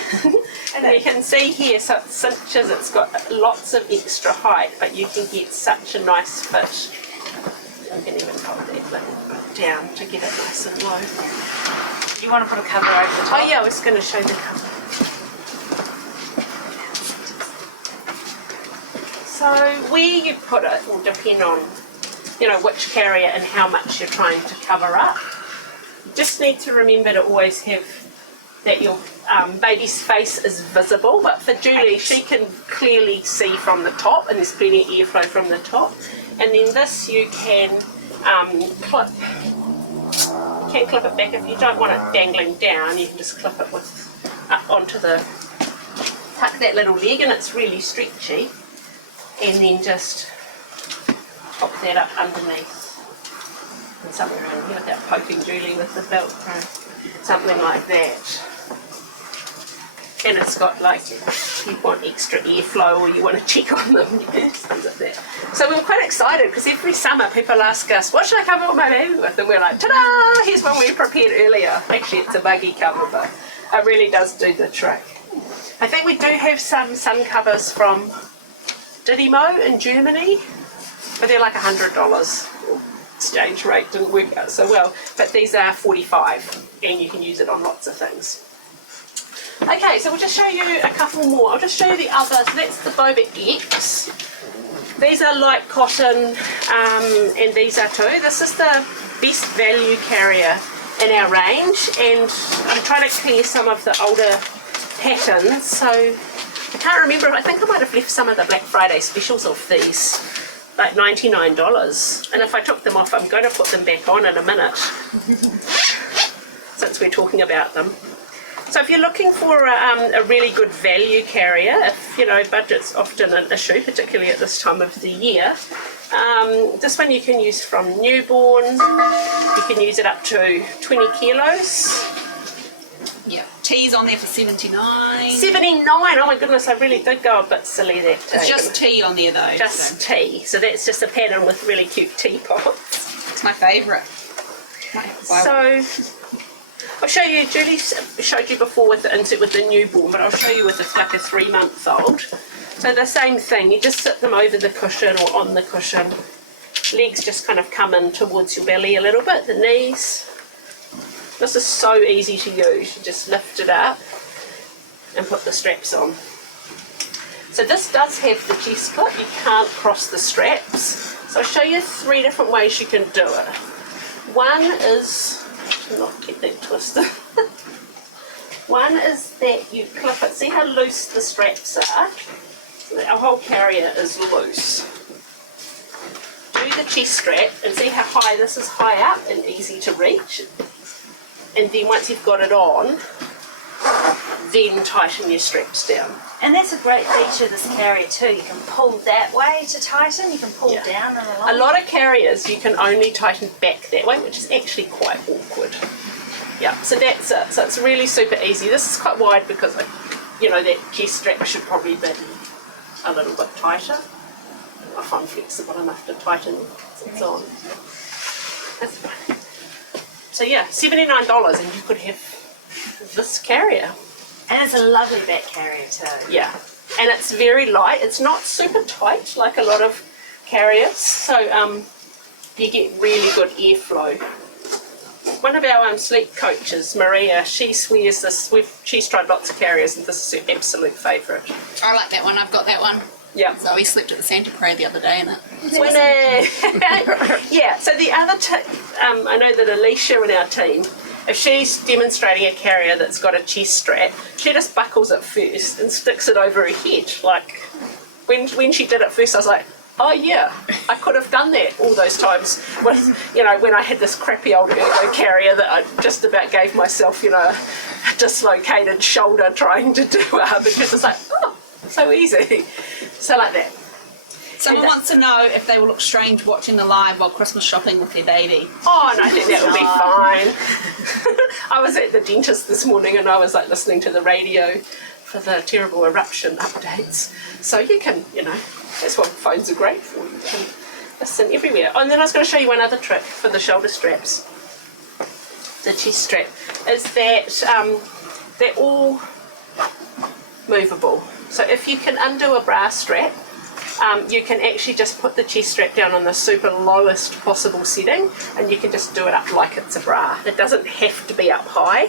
And you can see here, so it cinches, it's got lots of extra height, but you can get such a nice fit. You can even hold that little down to get it nice and low. You want to put a cover over the top? Oh yeah, I was going to show the cover. So where you put it will depend on, which carrier and how much you're trying to cover up. You just need to remember to always have that your baby's face is visible, but for Julie, she can clearly see from the top, and there's plenty of airflow from the top. And then this you can clip. You can clip it back if you don't want it dangling down. You can just clip it with up onto the, tuck that little leg, and it's really stretchy, and then just pop that up underneath and somewhere around here without poking Julie with the Velcro, something like that. And it's got, like, you want extra airflow or you want to check on them, things like that. So we're quite excited because every summer people ask us, what should I cover my baby with? And we're like, ta-da! Here's one we prepared earlier. Actually, it's a buggy cover, but it really does do the trick. I think we do have some sun covers from Didymos in Germany, but they're like $100. Exchange rate didn't work out so well, but these are $45 and you can use it on lots of things. Okay, so we'll just show you a couple more. I'll just show you the others. So that's the Boba X. These are light cotton, and these are too. This is the best value carrier in our range, and I'm trying to clear some of the older patterns. So I can't remember. I think I might have left some of the Black Friday specials off these, like $99. And if I took them off, I'm going to put them back on in a minute, since we're talking about them. So if you're looking for a really good value carrier, if budget's often an issue, particularly at this time of the year, this one you can use from newborn. You can use it up to 20 kilos. Yeah, tea's on there for $79. $79. Oh my goodness, I really did go a bit silly that day. It's just tea on there though. Just tea. So that's just a pattern with really cute teapots. It's my favourite. So I'll show you, Julie showed you before with the insert with the newborn, but I'll show you with like a 3-month-old. So the same thing, you just sit them over the cushion or on the cushion. Legs just kind of come in towards your belly a little bit, the knees. This is so easy to use. You just lift it up and put the straps on. So this does have the chest clip, you can't cross the straps. So I'll show you 3 different ways you can do it. One is, not get that twisted. One is that you clip it. See how loose the straps are? So our whole carrier is loose. Do the chest strap and see how high this is, high up and easy to reach. And then once you've got it on, then tighten your straps down. And that's a great feature of this carrier too. You can pull that way to tighten, you can pull down and along. A lot of carriers you can only tighten back that way, which is actually quite awkward. Yeah, so that's it. So it's really super easy. This is quite wide because, that chest strap should probably be a little bit tighter. If I'm flexible enough to tighten it on. That's fine. So yeah, $79 and you could have this carrier. And it's a lovely back carrier too. Yeah, and it's very light. It's not super tight like a lot of carriers, so you get really good airflow. One of our sleep coaches, Maria, she swears this. She's tried lots of carriers, and this is her absolute favourite. I like that one. I've got that one. Yeah. Zoe slept at the Santa Parade the other day in it. Yeah. So the other, I know that Alicia in our team, if she's demonstrating a carrier that's got a chest strap, she just buckles it first and sticks it over her head. Like when she did it first, I was like, oh yeah, I could have done that all those times with, when I had this crappy old ergo carrier that I just about gave myself, a dislocated shoulder trying to do it, because it's like, oh, so easy. So like that. Someone wants to know if they will look strange watching the live while Christmas shopping with their baby. Oh, no, I think that would be fine. I was at the dentist this morning and I was like listening to the radio for the terrible eruption updates. So you can, that's what phones are great for. You can listen everywhere. Oh, and then I was going to show you one other trick for the shoulder straps, the chest strap, is that they're all movable. So if you can undo a bra strap, you can actually just put the chest strap down on the super lowest possible setting and you can just do it up like it's a bra. It doesn't have to be up high,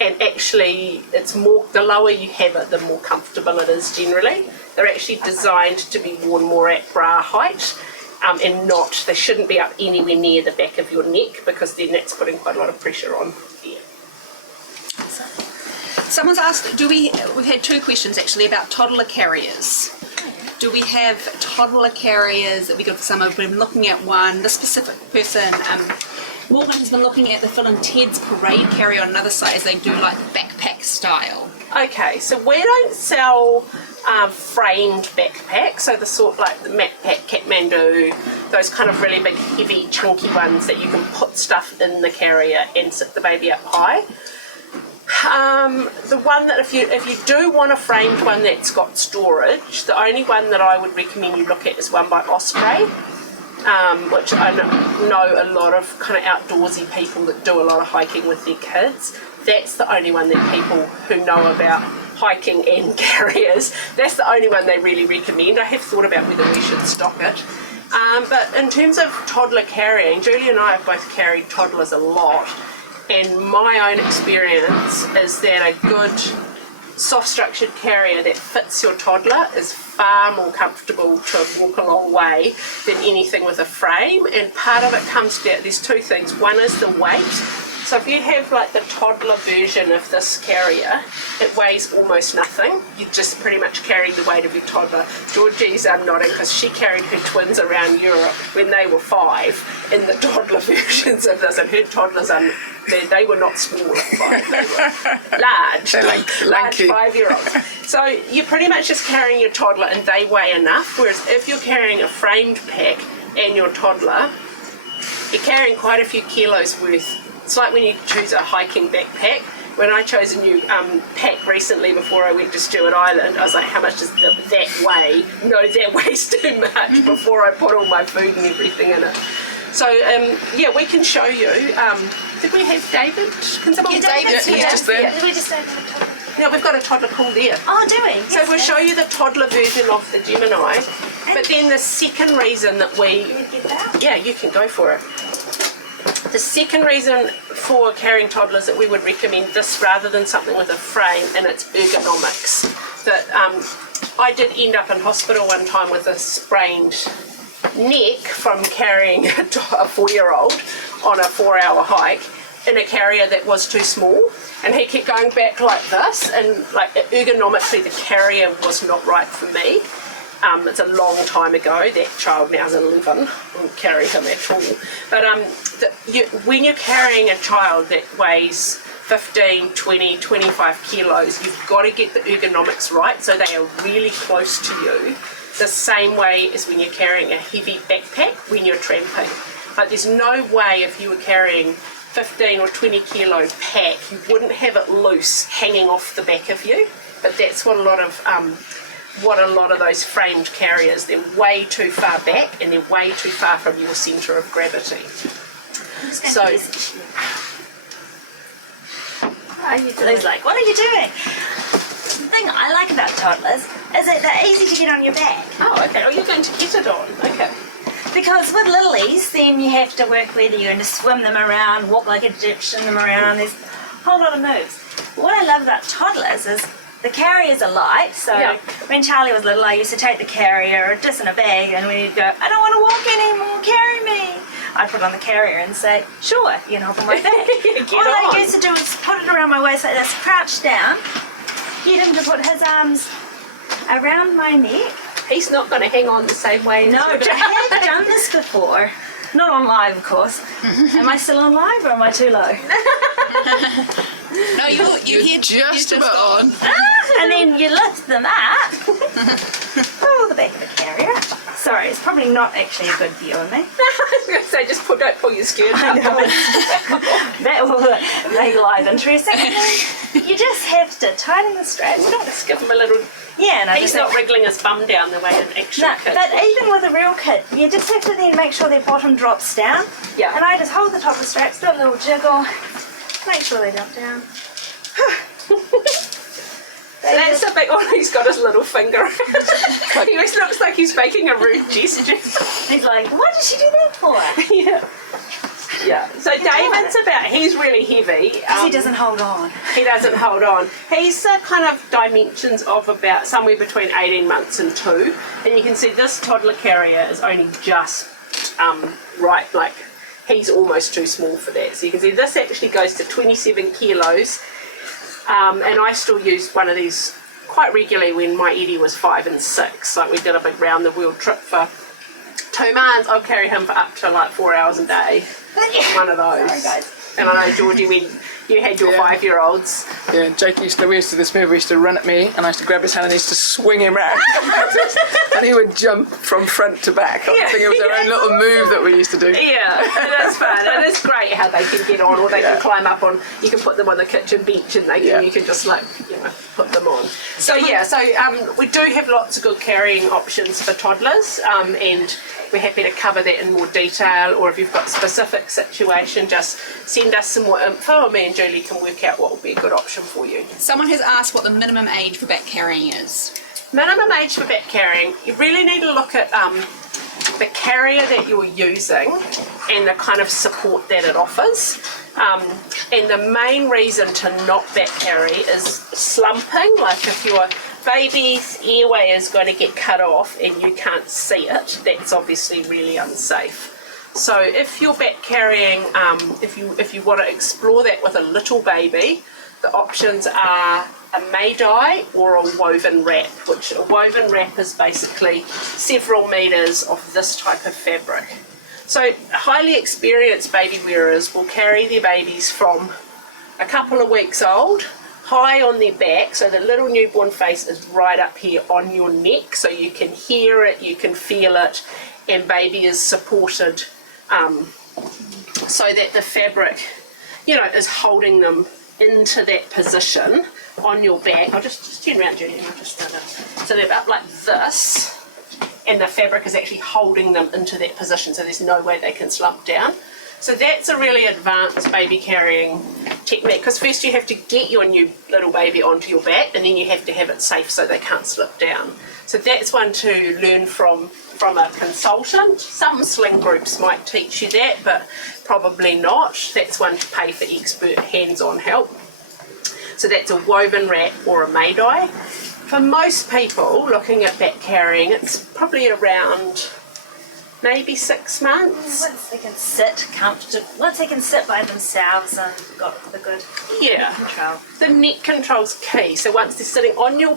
and actually it's more, the lower you have it, the more comfortable it is generally. They're actually designed to be worn more at bra height, and they shouldn't be up anywhere near the back of your neck, because then that's putting quite a lot of pressure on there. Someone's asked, we've had 2 questions actually about toddler carriers. Do we have toddler carriers that we go for summer? We've been looking at one. This specific person, Morgan, has been looking at the Phil and Ted's parade carrier on another site, as they do like backpack style. Okay, so we don't sell framed backpacks, so the sort like the Macpac, Kathmandu, those kind of really big, heavy, chunky ones that you can put stuff in the carrier and sit the baby up high. The one that if you do want a framed one that's got storage, the only one that I would recommend you look at is one by Osprey, which I know a lot of kind of outdoorsy people that do a lot of hiking with their kids. That's the only one that people who know about hiking and carriers, that's the only one they really recommend. I have thought about whether we should stock it. But in terms of toddler carrying, Julie and I have both carried toddlers a lot, and my own experience is that a good soft structured carrier that fits your toddler is far more comfortable to walk a long way than anything with a frame. And part of it comes down, there's two things. One is the weight. So if you have like the toddler version of this carrier, it weighs almost nothing. You just pretty much carry the weight of your toddler. Georgie's nodding because she carried her twins around Europe when they were 5 in the toddler versions of this, and her toddlers they were not small at 5, they were large, large 5-year-olds. So you're pretty much just carrying your toddler and they weigh enough, whereas if you're carrying a framed pack and your toddler, you're carrying quite a few kilos worth. It's like when you choose a hiking backpack. When I chose a new pack recently before I went to Stewart Island, I was like, how much does that weigh? No, that weighs too much before I put all my food and everything in it. So, yeah, we can show you. Did we have David? Can someone David's he's here. just there. Did we just open the toddler? No, we've got a toddler pool there. Oh, do we? So we'll show you the toddler version of the Gemini. But then the second reason that we... Get that? Yeah, you can go for it. The second reason for carrying toddlers that we would recommend this rather than something with a frame, and it's ergonomics. That I did end up in hospital one time with a sprained neck from carrying a 4-year-old on a 4-hour hike in a carrier that was too small, and he kept going back like this, and like ergonomically the carrier was not right for me. It's a long time ago. That child now is 11. I won't carry him at all. But when you're carrying a child that weighs 15, 20, 25 kilos, you've got to get the ergonomics right so they are really close to you, the same way as when you're carrying a heavy backpack when you're tramping. Like there's no way if you were carrying 15 or 20 kilo pack, you wouldn't have it loose hanging off the back of you. But that's what a lot of those framed carriers, they're way too far back and they're way too far from your centre of gravity. So, Lou's like, what are you doing? The thing I like about toddlers is that they're easy to get on your back. oh, okay. Oh, you're going to get it on. Okay. Because with littlies, then you have to work whether you're going to swim them around, walk like a Egyptian them around. There's a whole lot of moves. What I love about toddlers is the carriers are light, so when Charlie was little I used to take the carrier just in a bag, and when he'd go, I don't want to walk anymore, carry me, I'd put on the carrier and say, sure, you can hop on my back. All I used to do was put it around my waist like this, crouch down, get him to put his arms around my neck. He's not going to hang on the same way. No, but I have done this before. Not on live, of course. Am I still on live or am I too low? No, you're here just about on. And then you lift them up. Oh, the back of the carrier. Sorry, it's probably not actually a good view of me. I was going to say, just don't pull your skirt up. That will make live interesting. You just have to tighten the straps. Not just give him a little... Yeah, and He's not wriggling his bum down the way an actual kid. But even with a real kid, you just have to then make sure their bottom drops down. Yeah. And I just hold the top of the straps, do a little jiggle, make sure they drop down. That's a big one. He's got his little finger. He always looks like he's making a rude gesture. He's like, what did she do that for? Yeah. Yeah. So David's he's really heavy. He doesn't hold on. He doesn't hold on. He's kind of dimensions of about somewhere between 18 months and 2. And you can see this toddler carrier is only just right, like he's almost too small for that. So you can see this actually goes to 27 kilos. And I still used one of these quite regularly when my Eddie was 5 and 6. Like we did a big round the world trip for 2 months. I'd carry him for up to like 4 hours a day. One of those. Sorry, guys. And I know Georgie, when You had your Yeah. 5-year-olds. Yeah, Jake we used to do this move. We used to run at me, and I used to grab his hand and he used to swing him round, and he would jump from front to back. I think it was our own little move that we used to do. Yeah, it is fun. It is great how they can get on, or they can climb up on. You can put them on the kitchen bench, and you can just put them on. So we do have lots of good carrying options for toddlers, and we're happy to cover that in more detail. Or if you've got a specific situation, just send us some more info, and me and Julie can work out what will be a good option for you. Someone has asked what the minimum age for back carrying is. Minimum age for back carrying, you really need to look at the carrier that you're using and the kind of support that it offers. And the main reason to not back carry is slumping. Like if your baby's airway is going to get cut off and you can't see it, that's obviously really unsafe. So if you're back carrying, if you want to explore that with a little baby, the options are a Mei Dai or a woven wrap, which a woven wrap is basically several meters of this type of fabric. So highly experienced baby wearers will carry their babies from a couple of weeks old, high on their back, so the little newborn face is right up here on your neck, so you can hear it, you can feel it, and baby is supported so that the fabric, is holding them into that position on your back. I'll just turn around, Julie, and I'll just start it. So they're about like this, and the fabric is actually holding them into that position, so there's no way they can slump down. So that's a really advanced baby carrying technique, because first you have to get your new little baby onto your back, and then you have to have it safe so they can't slip down. So that's one to learn from a consultant. Some sling groups might teach you that, but probably not. That's one to pay for expert hands-on help. So that's a woven wrap or a Mei Dai. For most people looking at back carrying, it's probably around maybe 6 months. Once they can sit comfortable, once they can sit by themselves and got the good control. The neck control's key. So once they're sitting on your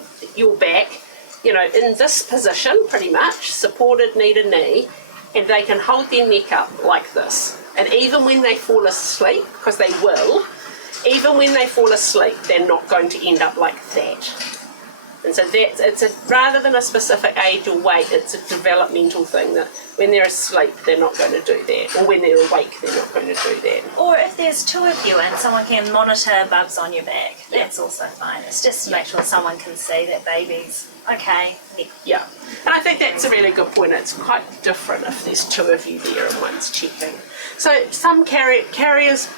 back, in this position pretty much, supported knee to knee, and they can hold their neck up like this. And even when they fall asleep, because they will, even when they fall asleep, they're not going to end up like that. And so rather than a specific age or weight, it's a developmental thing that when they're asleep, they're not going to do that. Or when they're awake, they're not going to do that. Or if there's two of you and someone can monitor bubs on your back, that's also fine. It's just to make sure someone can see that baby's okay. Yeah. And I think that's a really good point. It's quite different if there's two of you there and one's checking. So some carriers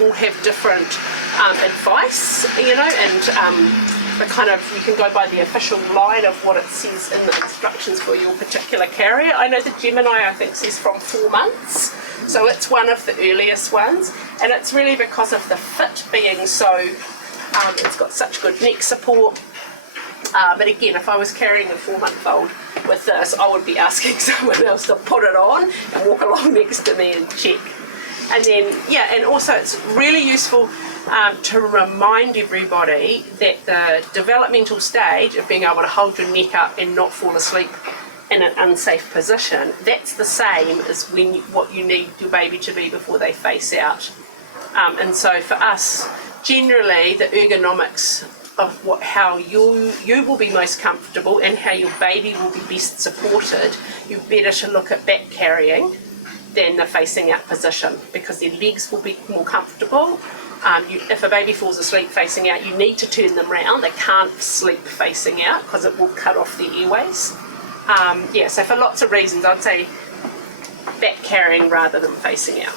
will have different advice, and you can go by the official line of what it says in the instructions for your particular carrier. I know the Gemini, I think, says from 4 months, so it's one of the earliest ones, and it's really because of the fit being so, it's got such good neck support. But again, if I was carrying a 4-month-old with this, I would be asking someone else to put it on and walk along next to me and check. And then, and also it's really useful to remind everybody that the developmental stage of being able to hold your neck up and not fall asleep in an unsafe position, that's the same as what you need your baby to be before they face out. And so for us, generally the ergonomics of how you will be most comfortable and how your baby will be best supported, you're better to look at back carrying than the facing out position, because their legs will be more comfortable. If a baby falls asleep facing out, you need to turn them round. They can't sleep facing out because it will cut off their airways. So for lots of reasons, I'd say back carrying rather than facing out.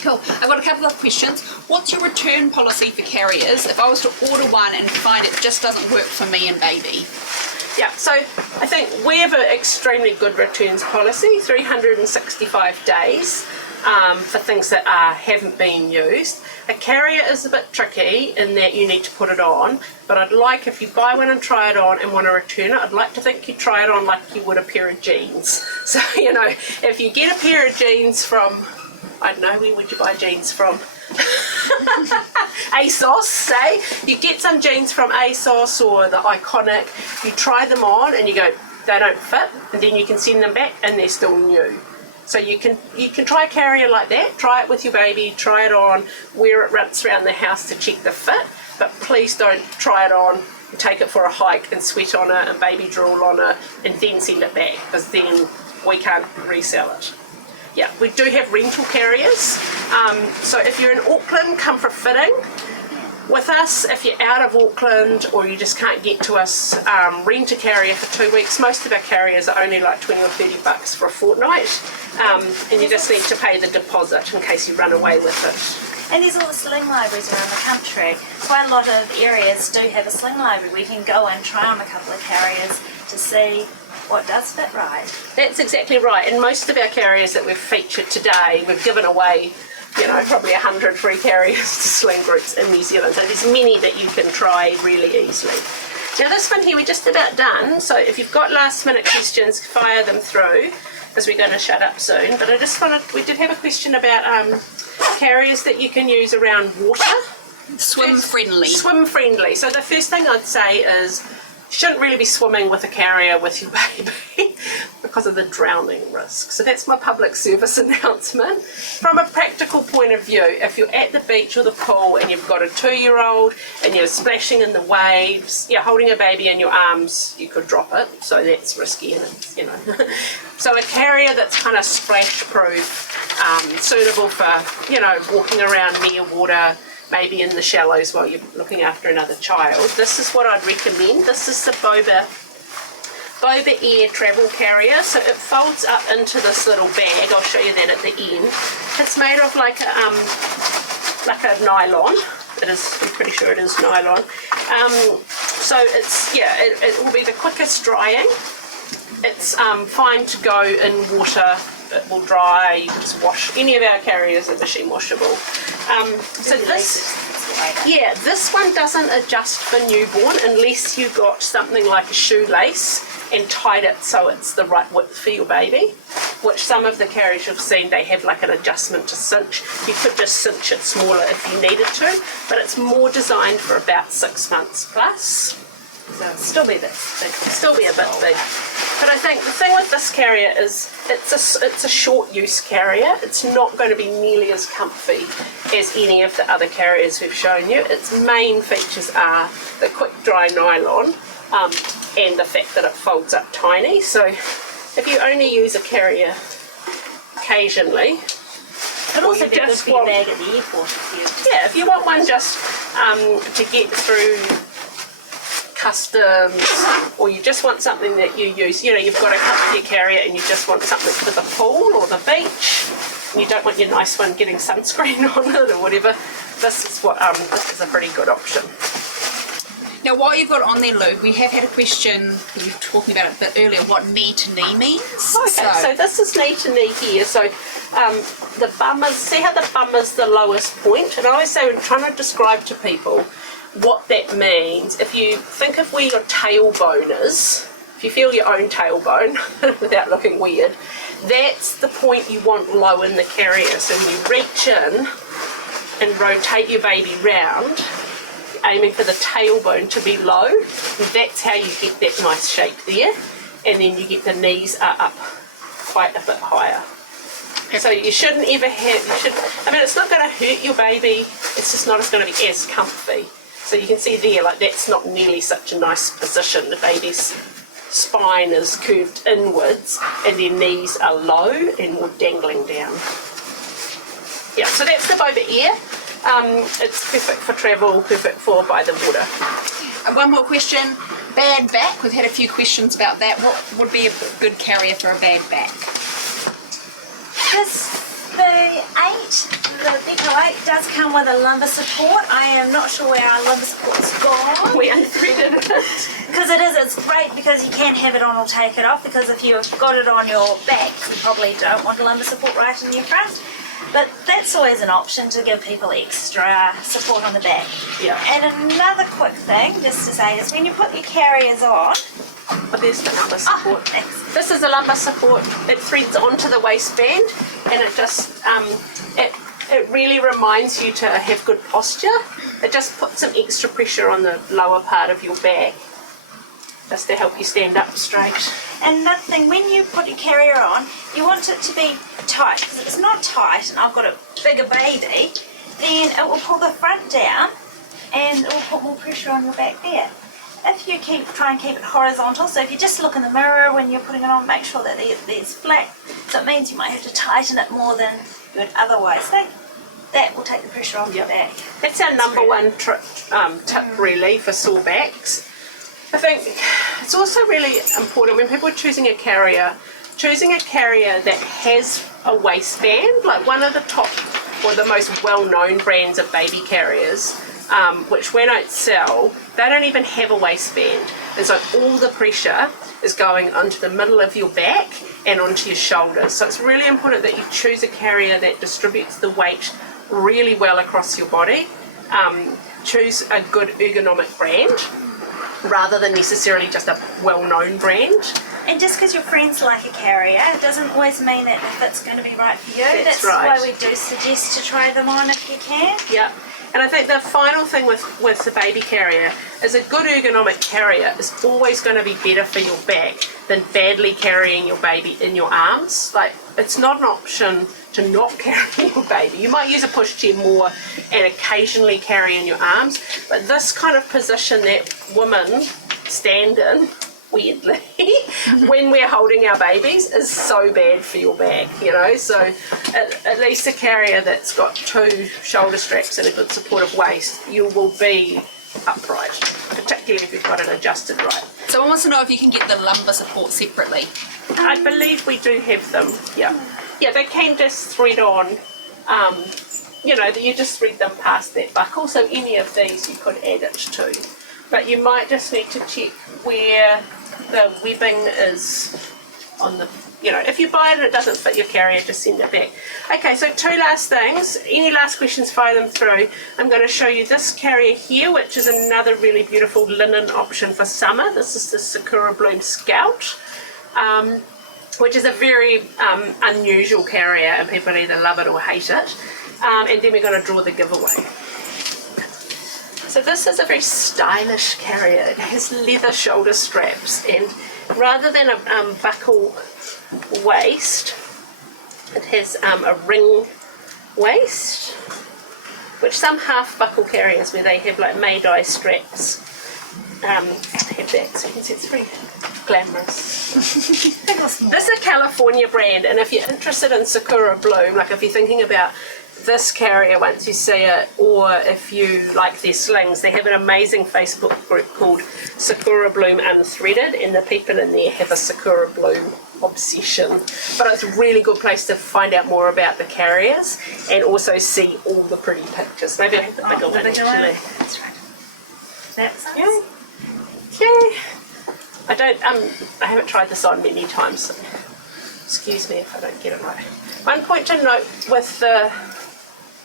Cool. I've got a couple of questions. What's your return policy for carriers if I was to order one and find it just doesn't work for me and baby? Yeah, so I think we have an extremely good returns policy, 365 days for things that haven't been used. A carrier is a bit tricky in that you need to put it on, but I'd like, if you buy one and try it on and want to return it, I'd like to think you try it on like you would a pair of jeans. So, if you get a pair of jeans from, I don't know, where would you buy jeans from? ASOS, say. You get some jeans from ASOS or the Iconic, you try them on and you go, they don't fit, and then you can send them back and they're still new. So you can try a carrier like that, try it with your baby, try it on, wear it once around the house to check the fit, but please don't try it on, take it for a hike and sweat on it and baby drool on it and then send it back, because then we can't resell it. Yeah, we do have rental carriers. So if you're in Auckland, come for fitting with us. If you're out of Auckland or you just can't get to us, rent a carrier for 2 weeks. Most of our carriers are only like 20 or 30 bucks for a fortnight, and you just need to pay the deposit in case you run away with it. And there's all the sling libraries around the country. Quite a lot of areas do have a sling library where you can go and try on a couple of carriers to see what does fit right. That's exactly right. And most of our carriers that we've featured today, we've given away, you know, probably 100 free carriers to sling groups in New Zealand. So there's many that you can try really easily. Now this one here, we're just about done. So if you've got last minute questions, fire them through, because we're going to shut up soon. But I just wanted, we did have a question about carriers that you can use around water. Swim friendly. Swim friendly. So the first thing I'd say is you shouldn't really be swimming with a carrier with your baby because of the drowning risk. So that's my public service announcement. From a practical point of view, if you're at the beach or the pool and you've got a 2-year-old and you're splashing in the waves, you're holding a baby in your arms, you could drop it. So that's risky, and it's, you know. So a carrier that's kind of splash proof, suitable for, you know, walking around near water, maybe in the shallows while you're looking after another child. This is what I'd recommend. This is the Boba Air travel carrier. So it folds up into this little bag. I'll show you that at the end. It's made of like a nylon. It is, I'm pretty sure it is nylon. So it's, yeah, it will be the quickest drying. It's fine to go in water. It will dry. You can just wash. Any of our carriers are machine washable. So this one doesn't adjust for newborn unless you got something like a shoelace and tied it so it's the right width for your baby, which some of the carriers you've seen, they have like an adjustment to cinch. You could just cinch it smaller if you needed to, but it's more designed for about 6 months plus. So it'll still be this big, still be a bit big. But I think the thing with this carrier is it's a short use carrier. It's not going to be nearly as comfy as any of the other carriers we've shown you. Its main features are the quick dry nylon and the fact that it folds up tiny. So if you only use a carrier occasionally, But also be good for your bag at the airport if you want one just to get through customs, or you just want something that you use, you know, you've got a company carrier and you just want something for the pool or the beach, and you don't want your nice one getting sunscreen on it or whatever, this is what this is a pretty good option. Now, while you've got it on there, Lou, we have had a question, because we were talking about it a bit earlier, what knee to knee means. Okay, so this is knee to knee here. So the bum is, see how the bum is the lowest point? And I always say when trying to describe to people what that means, if you think of where your tailbone is, if you feel your own tailbone without looking weird, that's the point you want low in the carrier. So when you reach in and rotate your baby round, aiming for the tailbone to be low, that's how you get that nice shape there, and then you get the knees are up quite a bit higher. So you shouldn't ever have, I mean, it's not going to hurt your baby, it's just not going to be as comfy. So you can see there, like that's not nearly such a nice position. The baby's spine is curved inwards and their knees are low and more dangling down. Yeah, so that's the Boba Air. It's perfect for travel, perfect for by the water. And one more question, bad back. We've had a few questions about that. What would be a good carrier for a bad back? The Beco 8 does come with a lumbar support. I am not sure where our lumbar support's gone. We unthreaded it. Because it's great because you can have it on or take it off, because if you've got it on your back, you probably don't want a lumbar support right in your front. But that's always an option to give people extra support on the back. Yeah. And another quick thing, just to say, is when you put your carriers on, But there's the lumbar support. thanks. This is a lumbar support. It threads onto the waistband, and it just it really reminds you to have good posture. It just puts some extra pressure on the lower part of your back. just to help you stand up straight. And another thing, when you put your carrier on, you want it to be tight, because if it's not tight and I've got a bigger baby, then it will pull the front down and it will put more pressure on your back there. If you try and keep it horizontal, so if you just look in the mirror when you're putting it on, make sure that there's flat, so it means you might have to tighten it more than you would otherwise think. That will take the pressure off your back. That's our number one tip really for sore backs. I think it's also really important when people are choosing a carrier that has a waistband, like one of the top or the most well-known brands of baby carriers, which we don't sell, they don't even have a waistband. And so all the pressure is going onto the middle of your back and onto your shoulders. So it's really important that you choose a carrier that distributes the weight really well across your body. Choose a good ergonomic brand rather than necessarily just a well-known brand. And just because your friends like a carrier doesn't always mean that if it's going to be right for you. That's why right. we do suggest to try them on if you can. Yeah. And I think the final thing with the baby carrier is a good ergonomic carrier is always going to be better for your back than badly carrying your baby in your arms. Like, it's not an option to not carry your baby. You might use a pushchair more and occasionally carry in your arms, but this kind of position that women stand in, weirdly, when we're holding our babies is so bad for your back, you know. So at least a carrier that's got 2 shoulder straps and a good supportive waist, you will be upright, particularly if you've got it adjusted right. So I want to know if you can get the lumbar support separately. I believe we do have them, yeah. Yeah, they can just thread on, you know, you just thread them past that buckle, so any of these you could add it to. But you might just need to check where the webbing is on the, you know, if you buy it and it doesn't fit your carrier, just send it back. Okay, so 2 last things. Any last questions, fire them through. I'm going to show you this carrier here, which is another really beautiful linen option for summer. This is the Sakura Bloom Scout, which is a very unusual carrier, and people either love it or hate it. And then we're going to draw the giveaway. So this is a very stylish carrier. It has leather shoulder straps, and rather than a buckle waist, it has a ring waist, which some half buckle carriers where they have like Mei Dai straps have that. So you can see it's very glamorous. This is a California brand, and if you're interested in Sakura Bloom, like if you're thinking about this carrier once you see it, or if you like their slings, they have an amazing Facebook group called Sakura Bloom Unthreaded, and the people in there have a Sakura Bloom obsession. But it's a really good place to find out more about the carriers and also see all the pretty pictures. Maybe I have the bigger one actually. That's right. That's Yeah. Yeah. I haven't tried this on many times, so excuse me if I don't get it right. One point to note with the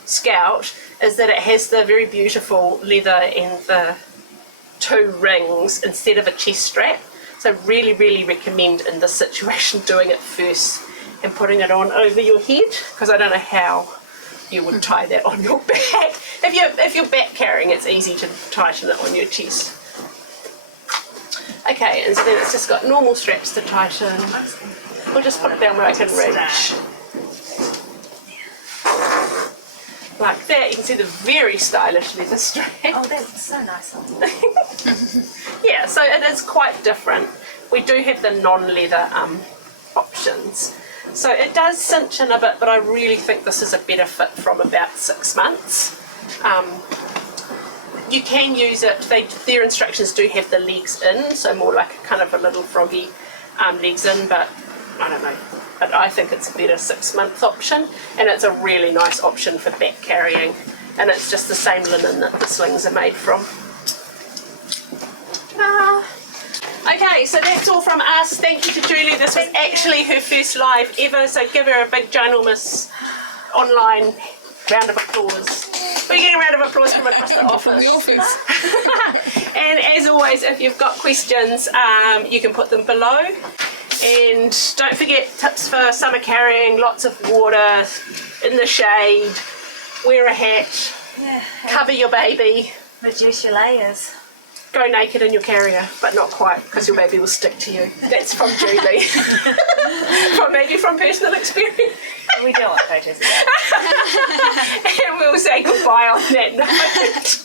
Scout is that it has the very beautiful leather and the 2 rings instead of a chest strap. So really, really recommend in this situation doing it first and putting it on over your head, because I don't know how you would tie that on your back. If you're back carrying, it's easy to tighten it on your chest. Okay, and so then it's just got normal straps to tighten. We'll just put it down where I can reach. Like that, you can see the very stylish leather strap. Oh, that's so nice. Yeah, so it is quite different. We do have the non-leather options. So it does cinch in a bit, but I really think this is a better fit from about 6 months. You can use it, their instructions do have the legs in, so more like kind of a little froggy legs in, but I don't know. But I think it's a better 6-month option, and it's a really nice option for back carrying, and it's just the same linen that the slings are made from. Okay, so that's all from us. Thank you to Julie. This was actually her first live ever, so give her a big ginormous online round of applause. We're getting a round of applause from across the office. From the office. And as always, if you've got questions, you can put them below. And don't forget tips for summer carrying: lots of water, in the shade, wear a hat, Yeah. cover your baby, Reduce your layers. go naked in your carrier, but not quite, because your baby will stick to you. That's from Julie. from personal experience. We don't want photos of that. And we'll say goodbye on that note.